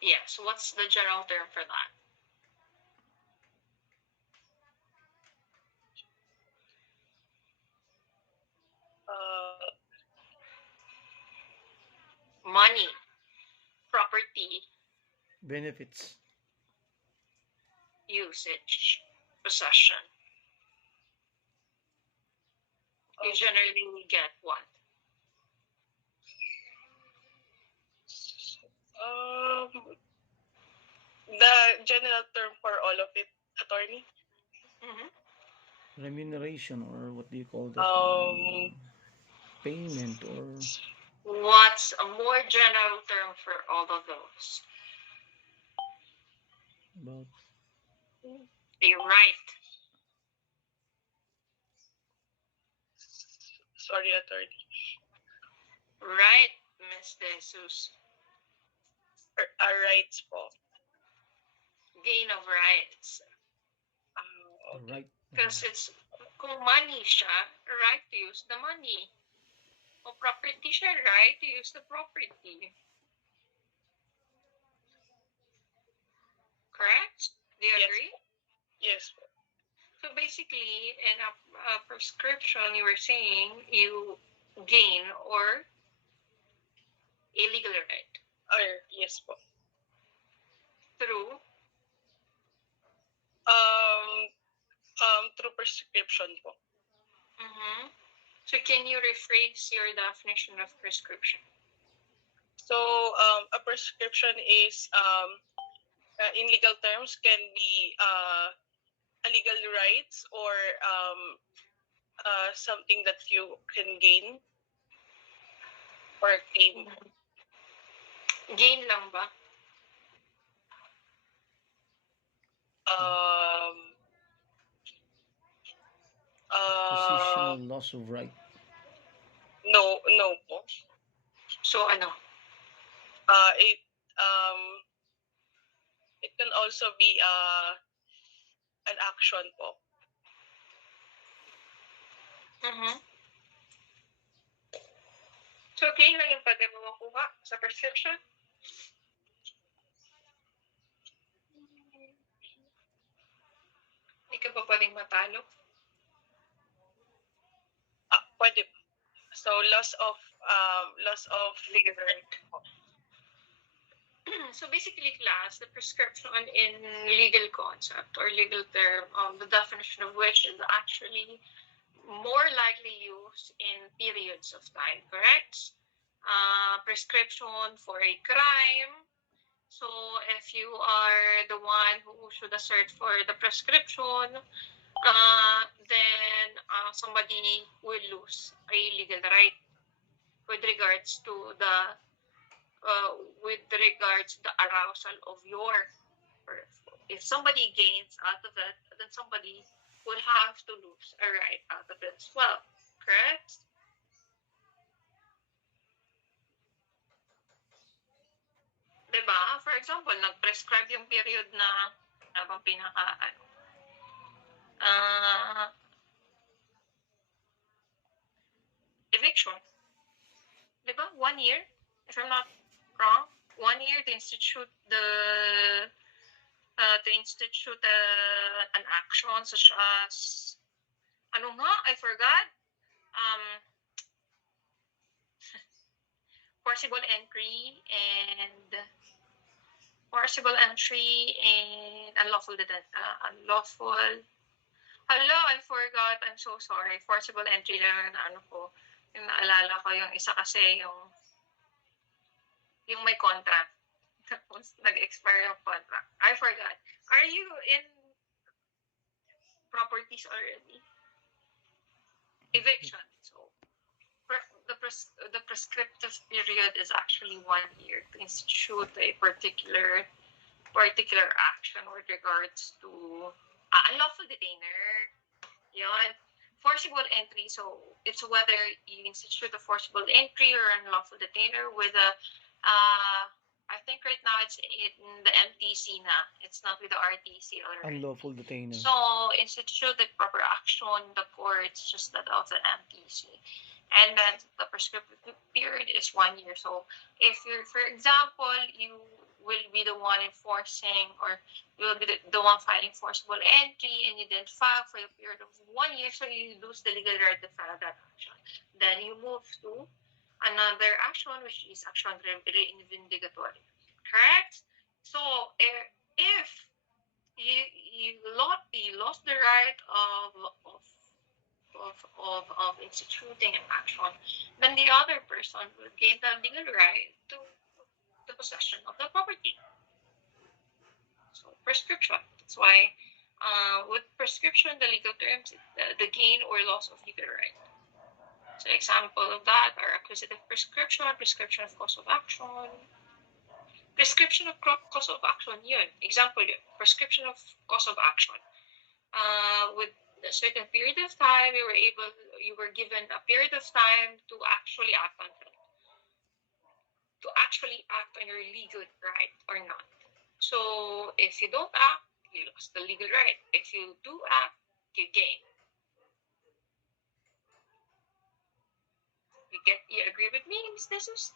Yes. What's the general term for that? Money, property, Benefits. usage, possession. You generally get what? The general term for all of it, attorney. Remuneration, or what do you call that? Payment, or What's a more general term for all of those? about You're right. Sorry, attorney. Right, Ms. De Jesus. Rights po. Gain of rights. right. Because it's, kung money siya, right to use the money. Kung property siya, right to use the property. Correct? Do you agree? Yes. So basically, in a prescription, you were saying you gain or a legal right. Yes po. Through? Through prescription po. So can you rephrase your definition of prescription? So a prescription is in legal terms can be a legal rights, or something that you can gain or claim. Gain lang ba? Positional loss of right. No po. So ano? It can also be an action po. So gain lang yung pwede mo makuha sa prescription? Hindi ka pa pwedeng matalo? Pwede. So loss of legal right. So basically, class, the prescription in legal concept or legal term, the definition of which is actually more likely used in periods of time, correct? Prescription for a crime. So if you are the one who should assert for the prescription, then somebody will lose a legal right with regards to the arousal of your, or if somebody gains out of it, then somebody will have to lose a right out of it as well, correct? Diba? For example, nag-prescribe yung period na bang pinaka eviction. Diba? 1 year, if I'm not wrong, 1 year to institute an action such as ano nga, I forgot. Forcible entry and unlawful Hello, I forgot. I'm so sorry. Forcible entry lang na ano ko. Yung naalala ko, yung isa kasi yung may contract. Tapos nag-expire yung contract. I forgot. Are you in properties already? Eviction. So the prescriptive period is actually 1 year to institute a particular action with regards to unlawful detainer. Yun. Forcible entry. So it's whether you institute a forcible entry or unlawful detainer with a I think right now it's in the MTC na. It's not with the RTC already. Unlawful detainer. So institute the proper action, the courts just that of the MTC. And then the prescriptive period is 1 year. So if you're, for example, you will be the one enforcing or you will be the one filing forcible entry and you didn't file for the period of 1 year, so you lose the legal right to file that action. Then you move to another action, which is action revindicatory. Correct? So if you lost the right of instituting an action, then the other person will gain the legal right to the possession of the property. So prescription. That's why with prescription, the legal terms, the gain or loss of legal right. So example of that are acquisitive prescription, prescription of cause of action, prescription of cause of action. Yun. Example yun. Prescription of cause of action. With a certain period of time, you were given a period of time to actually act on it. To actually act on your legal right or not. So if you don't act, you lost the legal right. If you do act, you gain. You agree with me, Ms. Jesus?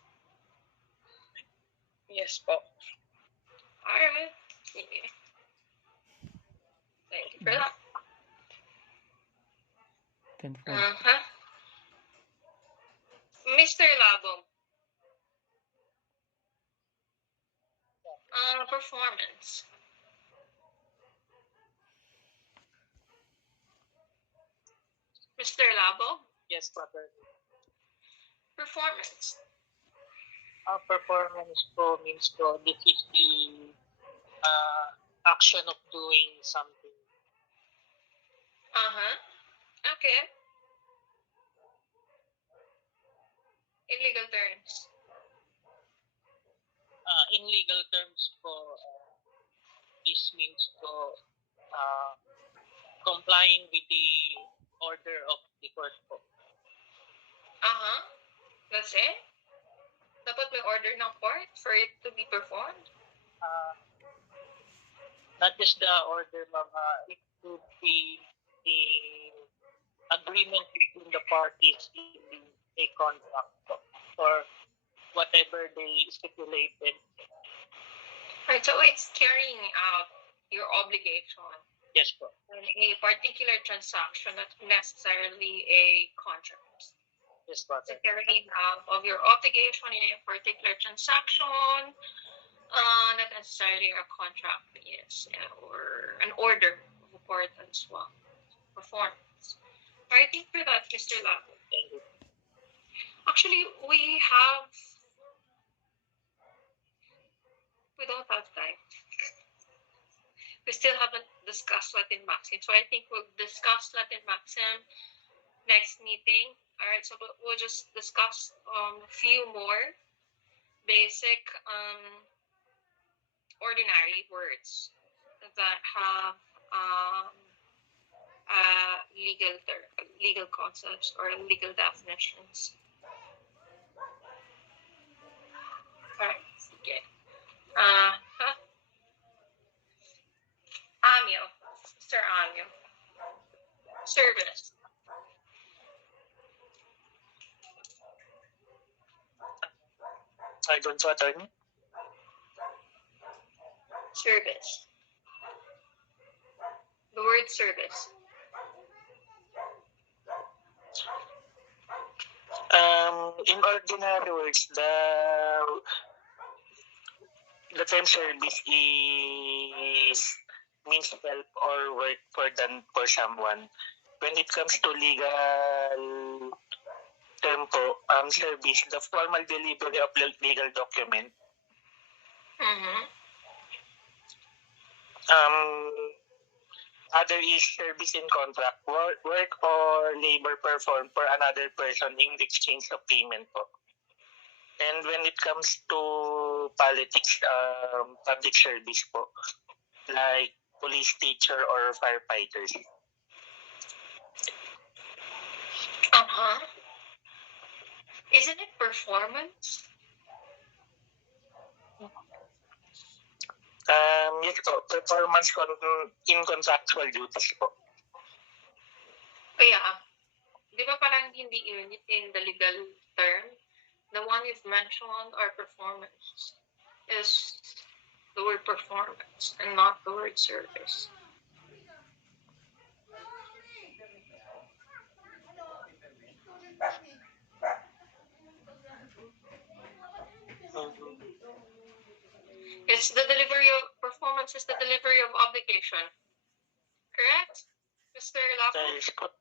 Yes po. Alright. Yeah. Thank you for that. 10-4. Mr. Labong. Performance. Mr. Labong? Yes, Papa. Performance. Performance po means po this is the action of doing something. Okay. In legal terms. In legal terms po, this means po complying with the order of the court po. That's it? Dapat may order ng court for it to be performed? Not just the order, ma'am. It could be the agreement between the parties in a contract or whatever they stipulated. Right, so it's carrying out your obligation. Yes, po. In a particular transaction, not necessarily a contract. Yes, po. The carrying out of your obligation in a particular transaction, not necessarily a contract, yes, or an order of a court as well. Performance. I think for that, Mr. Labo. Thank you. Actually, we don't have time. We still haven't discussed Latin Maxim, so I think we'll discuss Latin Maxim next meeting. All right, so we'll just discuss a few more basic ordinary words that have legal concepts or legal definitions. All right, okay. Amio, Mr. Amio. Service. I don't know, attorney. Service. The word service. In ordinary words, the term service is means help or work for someone. When it comes to legal term po, service, the formal delivery of legal document. Other is service in contract, work or labor performed for another person in exchange of payment po. And when it comes to politics, public service po, like police, teacher, or firefighters. Isn't it performance? Yes po, performance in contractual duties po. Kaya, di ba parang hindi unit in the legal term? The one you've mentioned, or performance, is the word performance and not the word service. It's the delivery of performance is the delivery of obligation. Correct? Mr. Lapo?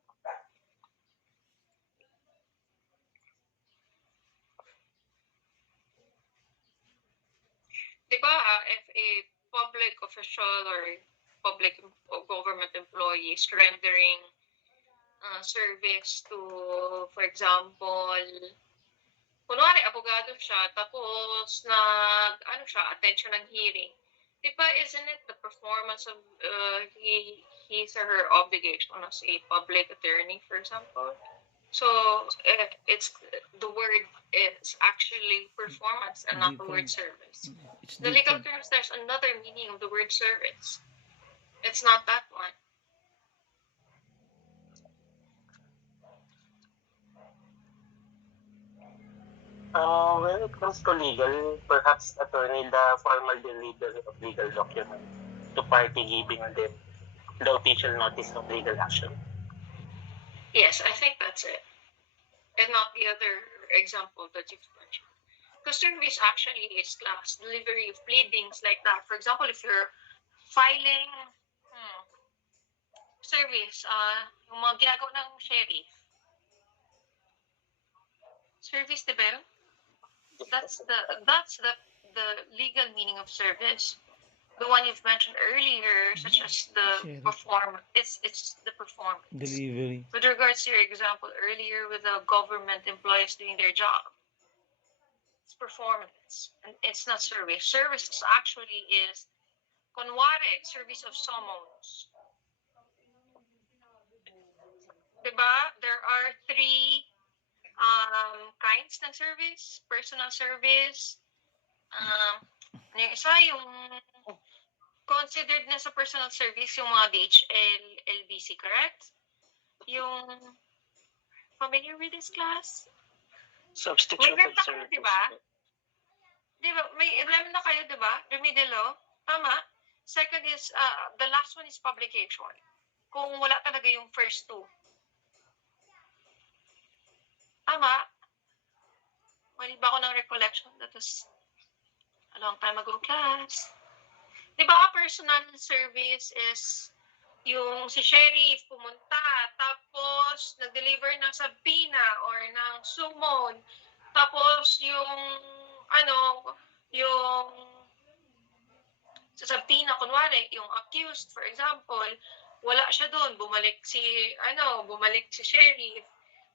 Diba, if a public official or public or government employee is rendering service to, for example, kunwari, abogado siya, tapos attend siya ng hearing. Diba, isn't it the performance of his or her obligation as a public attorney, for example? So, it's the word is actually performance and not the word service. The legal terms, there's another meaning of the word service. It's not that one. When it comes to legal, perhaps attorney, the formal delivery of legal documents to party giving them the official notice of legal action. Yes, I think that's it. And not the other example that you've mentioned. Because service actually is class delivery of pleadings like that. For example, if you're filing service, yung mga ginagawa ng sheriff. Service, diba? That's the legal meaning of service. The one you've mentioned earlier, such as the performance, it's the performance. Delivery. With regards to your example earlier with the government employees doing their job, it's performance, and it's not service. Service actually is, kunwari, service of summons. Diba? There are three kinds ng service: personal service, yung isa yung considered na sa personal service yung mga DHL, LBC, correct? Yung familiar with this class? Substitute May of service. Diba? Diba? May alam na kayo, diba? Remedial law? Tama. Second is, the last one is publication. Kung wala talaga yung first two. Tama. Mali ba ako ng recollection? That was a long time ago, class. Diba, personal service is yung si sheriff pumunta, tapos nag-deliver ng sabina or ng summon, tapos yung sa sabina, kunwari, yung accused, for example, wala siya doon, bumalik si sheriff,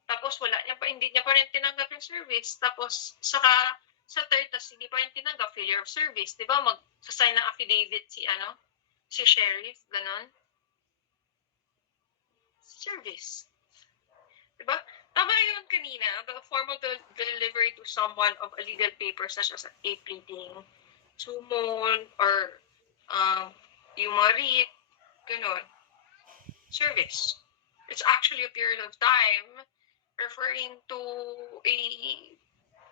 tapos hindi niya pa rin tinanggap yung service, tapos sa third, tas hindi pa rin tinanggap, failure of service, di ba? Magsasign ng affidavit si sheriff, ganon. Service. Di ba? Tama yun kanina, the formal delivery to someone of a legal paper such as a pleading, summon, or yung mga writ, ganon. Service. It's actually a period of time referring to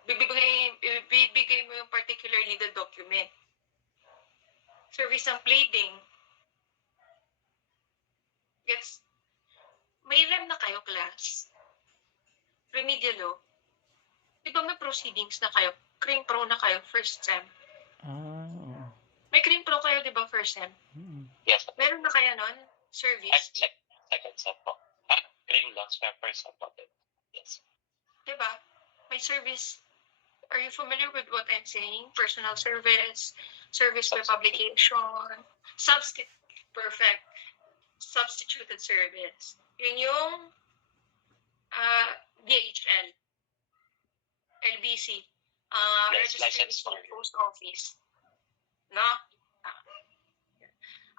bibigay mo yung particular legal document. Service ng pleading. Gets? May rem na kayo, class. Remedial law. Di ba may proceedings na kayo? Crim pro na kayo, first sem. May crim pro kayo, di ba, first sem? Yes. Meron na kaya nun? Service? Second set po. Cream loss pepper sa bottle. Yes. Diba? May service. Are you familiar with what I'm saying? Personal service, service by publication, perfect. Substituted service. Yun yung DHL, LBC, registered post office. No?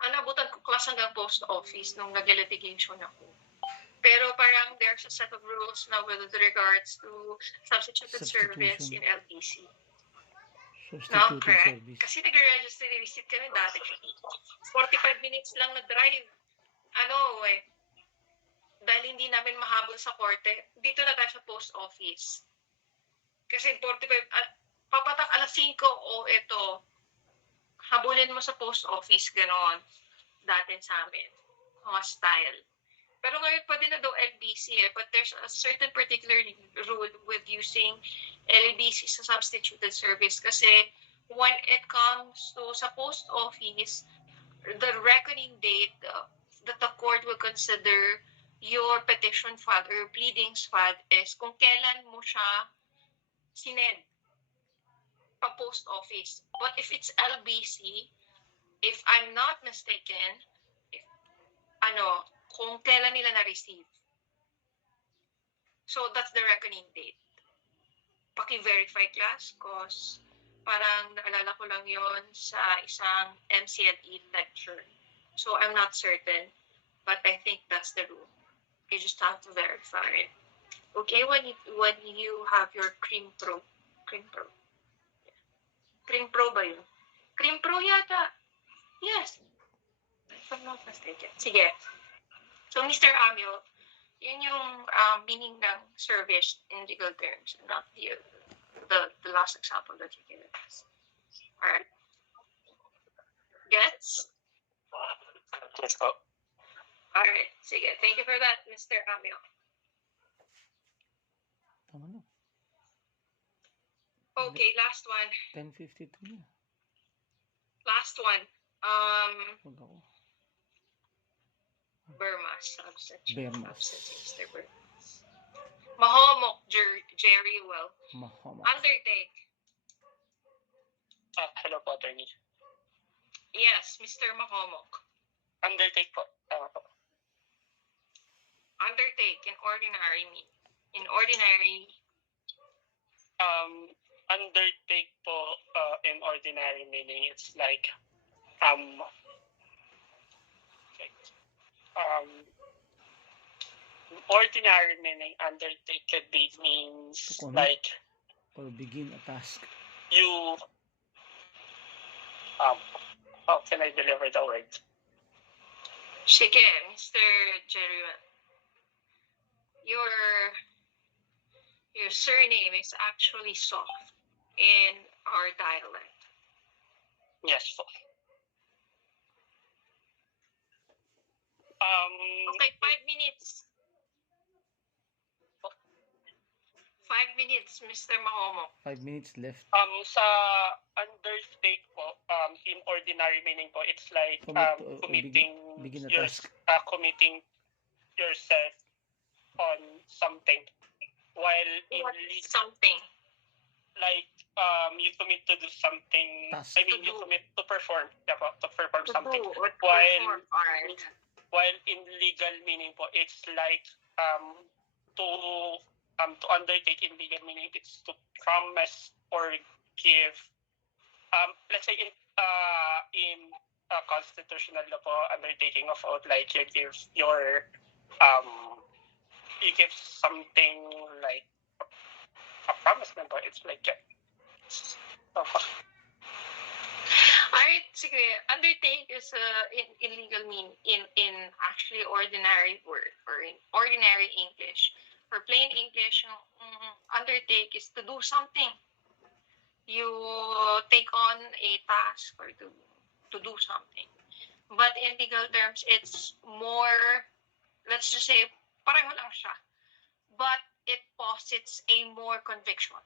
Ang nabutan ko class hanggang post office nung nag-litigation ako. Pero parang there's a set of rules now with regards to substituted service in LBC. No, correct? Kasi nag-register receipt kami dati. 45 minutes lang na-drive. Dahil hindi namin mahabol sa korte, dito na tayo sa post office. Kasi 45, papatak alas 5, ito, habulin mo sa post office, gano'n. Dati sa amin. Hostile. Pero ngayon pwede na daw LBC but there's a certain particular rule with using LBC sa substituted service kasi when it comes to sa post office, the reckoning date that the court will consider your petition filed or your pleadings filed is kung kailan mo siya sinend pa post office. But if it's LBC, if I'm not mistaken, kung kailan nila na-receive. So, that's the reckoning date. Paki-verify class, cause parang naalala ko lang yon sa isang MCLE lecture. So, I'm not certain, but I think that's the rule. You just have to verify it. Okay, when you have your Cream Pro ba yun? Cream Pro yata. Yes. If I'm not mistaken. Sige. So, Mr. Amio, yun yung meaning ng service in legal terms, not the last example that you gave us. Alright? Gets? Yes po. Alright. Sige. Thank you for that, Mr. Amio. Tama na. Okay, last one. 10:52 na. Last one. Wag ako. Burma substitute. Burmas. Mr. Burmas. Mahomok, Jerry Well. Mahomok. Undertake. Hello po, attorney. Yes, Mr. Mahomok. Undertake po. Tama po. Undertake in ordinary Undertake po in ordinary meaning it's like ordinary meaning undertake could be means like or begin a task. You how can I deliver the word? Sige, Mr. Jerry. Your surname is actually soft in our dialect. Yes. Okay, 5 minutes. 5 minutes, Mr. Mahomok. 5 minutes left. Sa undertake po, in ordinary meaning po, it's like committing committing yourself on something. While in something like you commit to do something. Task. I mean, you commit to perform. Yeah, to perform to something. Do or perform. Alright. While in legal meaning po, it's like to undertake in legal meaning, it's to promise or give. Let's say in constitutional law po, undertaking of oath, like you give your you give something like a promise na po. It's like that. Alright, sige. Undertake is in legal mean in actually ordinary word or in ordinary English. For plain English, undertake is to do something. You take on a task or to do something. But in legal terms, it's more, let's just say, pareho lang siya. But it posits a more conviction.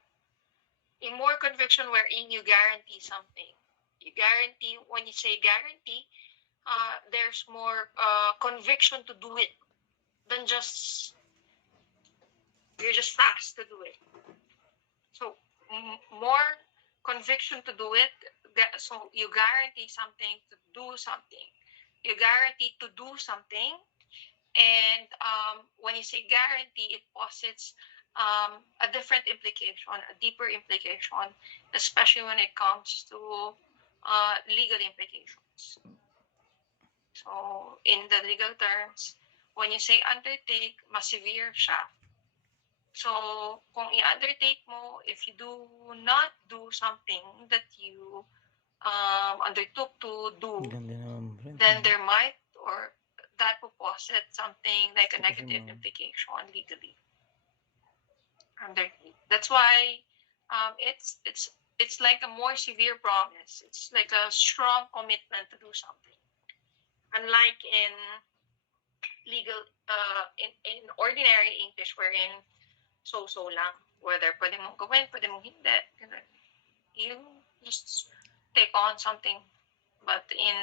A more conviction wherein you guarantee something. You guarantee, when you say guarantee, there's more conviction to do it than just you're just fast to do it. So more conviction to do it. So you guarantee something to do something. You guarantee to do something, and when you say guarantee, it posits a different implication, a deeper implication, especially when it comes to legal implications. So in the legal terms, when you say undertake, mas severe siya. So kung i-undertake mo, if you do not do something that you undertook to do, then there might, or that will posit something like a negative implication legally. Undertake. That's why it's like a more severe promise. It's like a strong commitment to do something. Unlike in legal, in ordinary English, wherein so lang, whether pwede mong gawin, pwede mong hindi. You just take on something, but in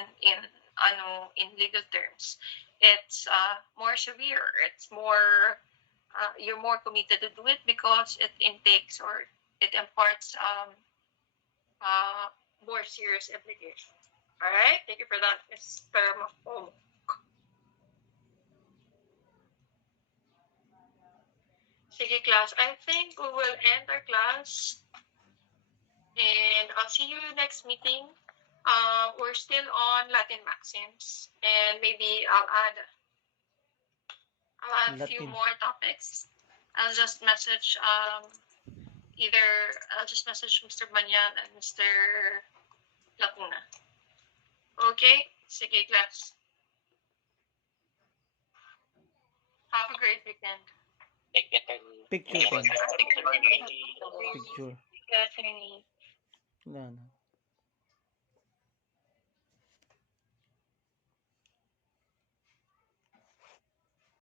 legal terms, it's more severe. It's more you're more committed to do it because it intakes or it imparts more serious implications. All right, thank you for that, Mr. Mahomo. Sige, class. I think we will end our class, and I'll see you next meeting. We're still on Latin maxims, and maybe I'll add a few more topics. I'll just message Mr. Banyan and Mr. Lacuna. Okay? Sige, class. Have a great weekend. Picture. Picture. Wala na.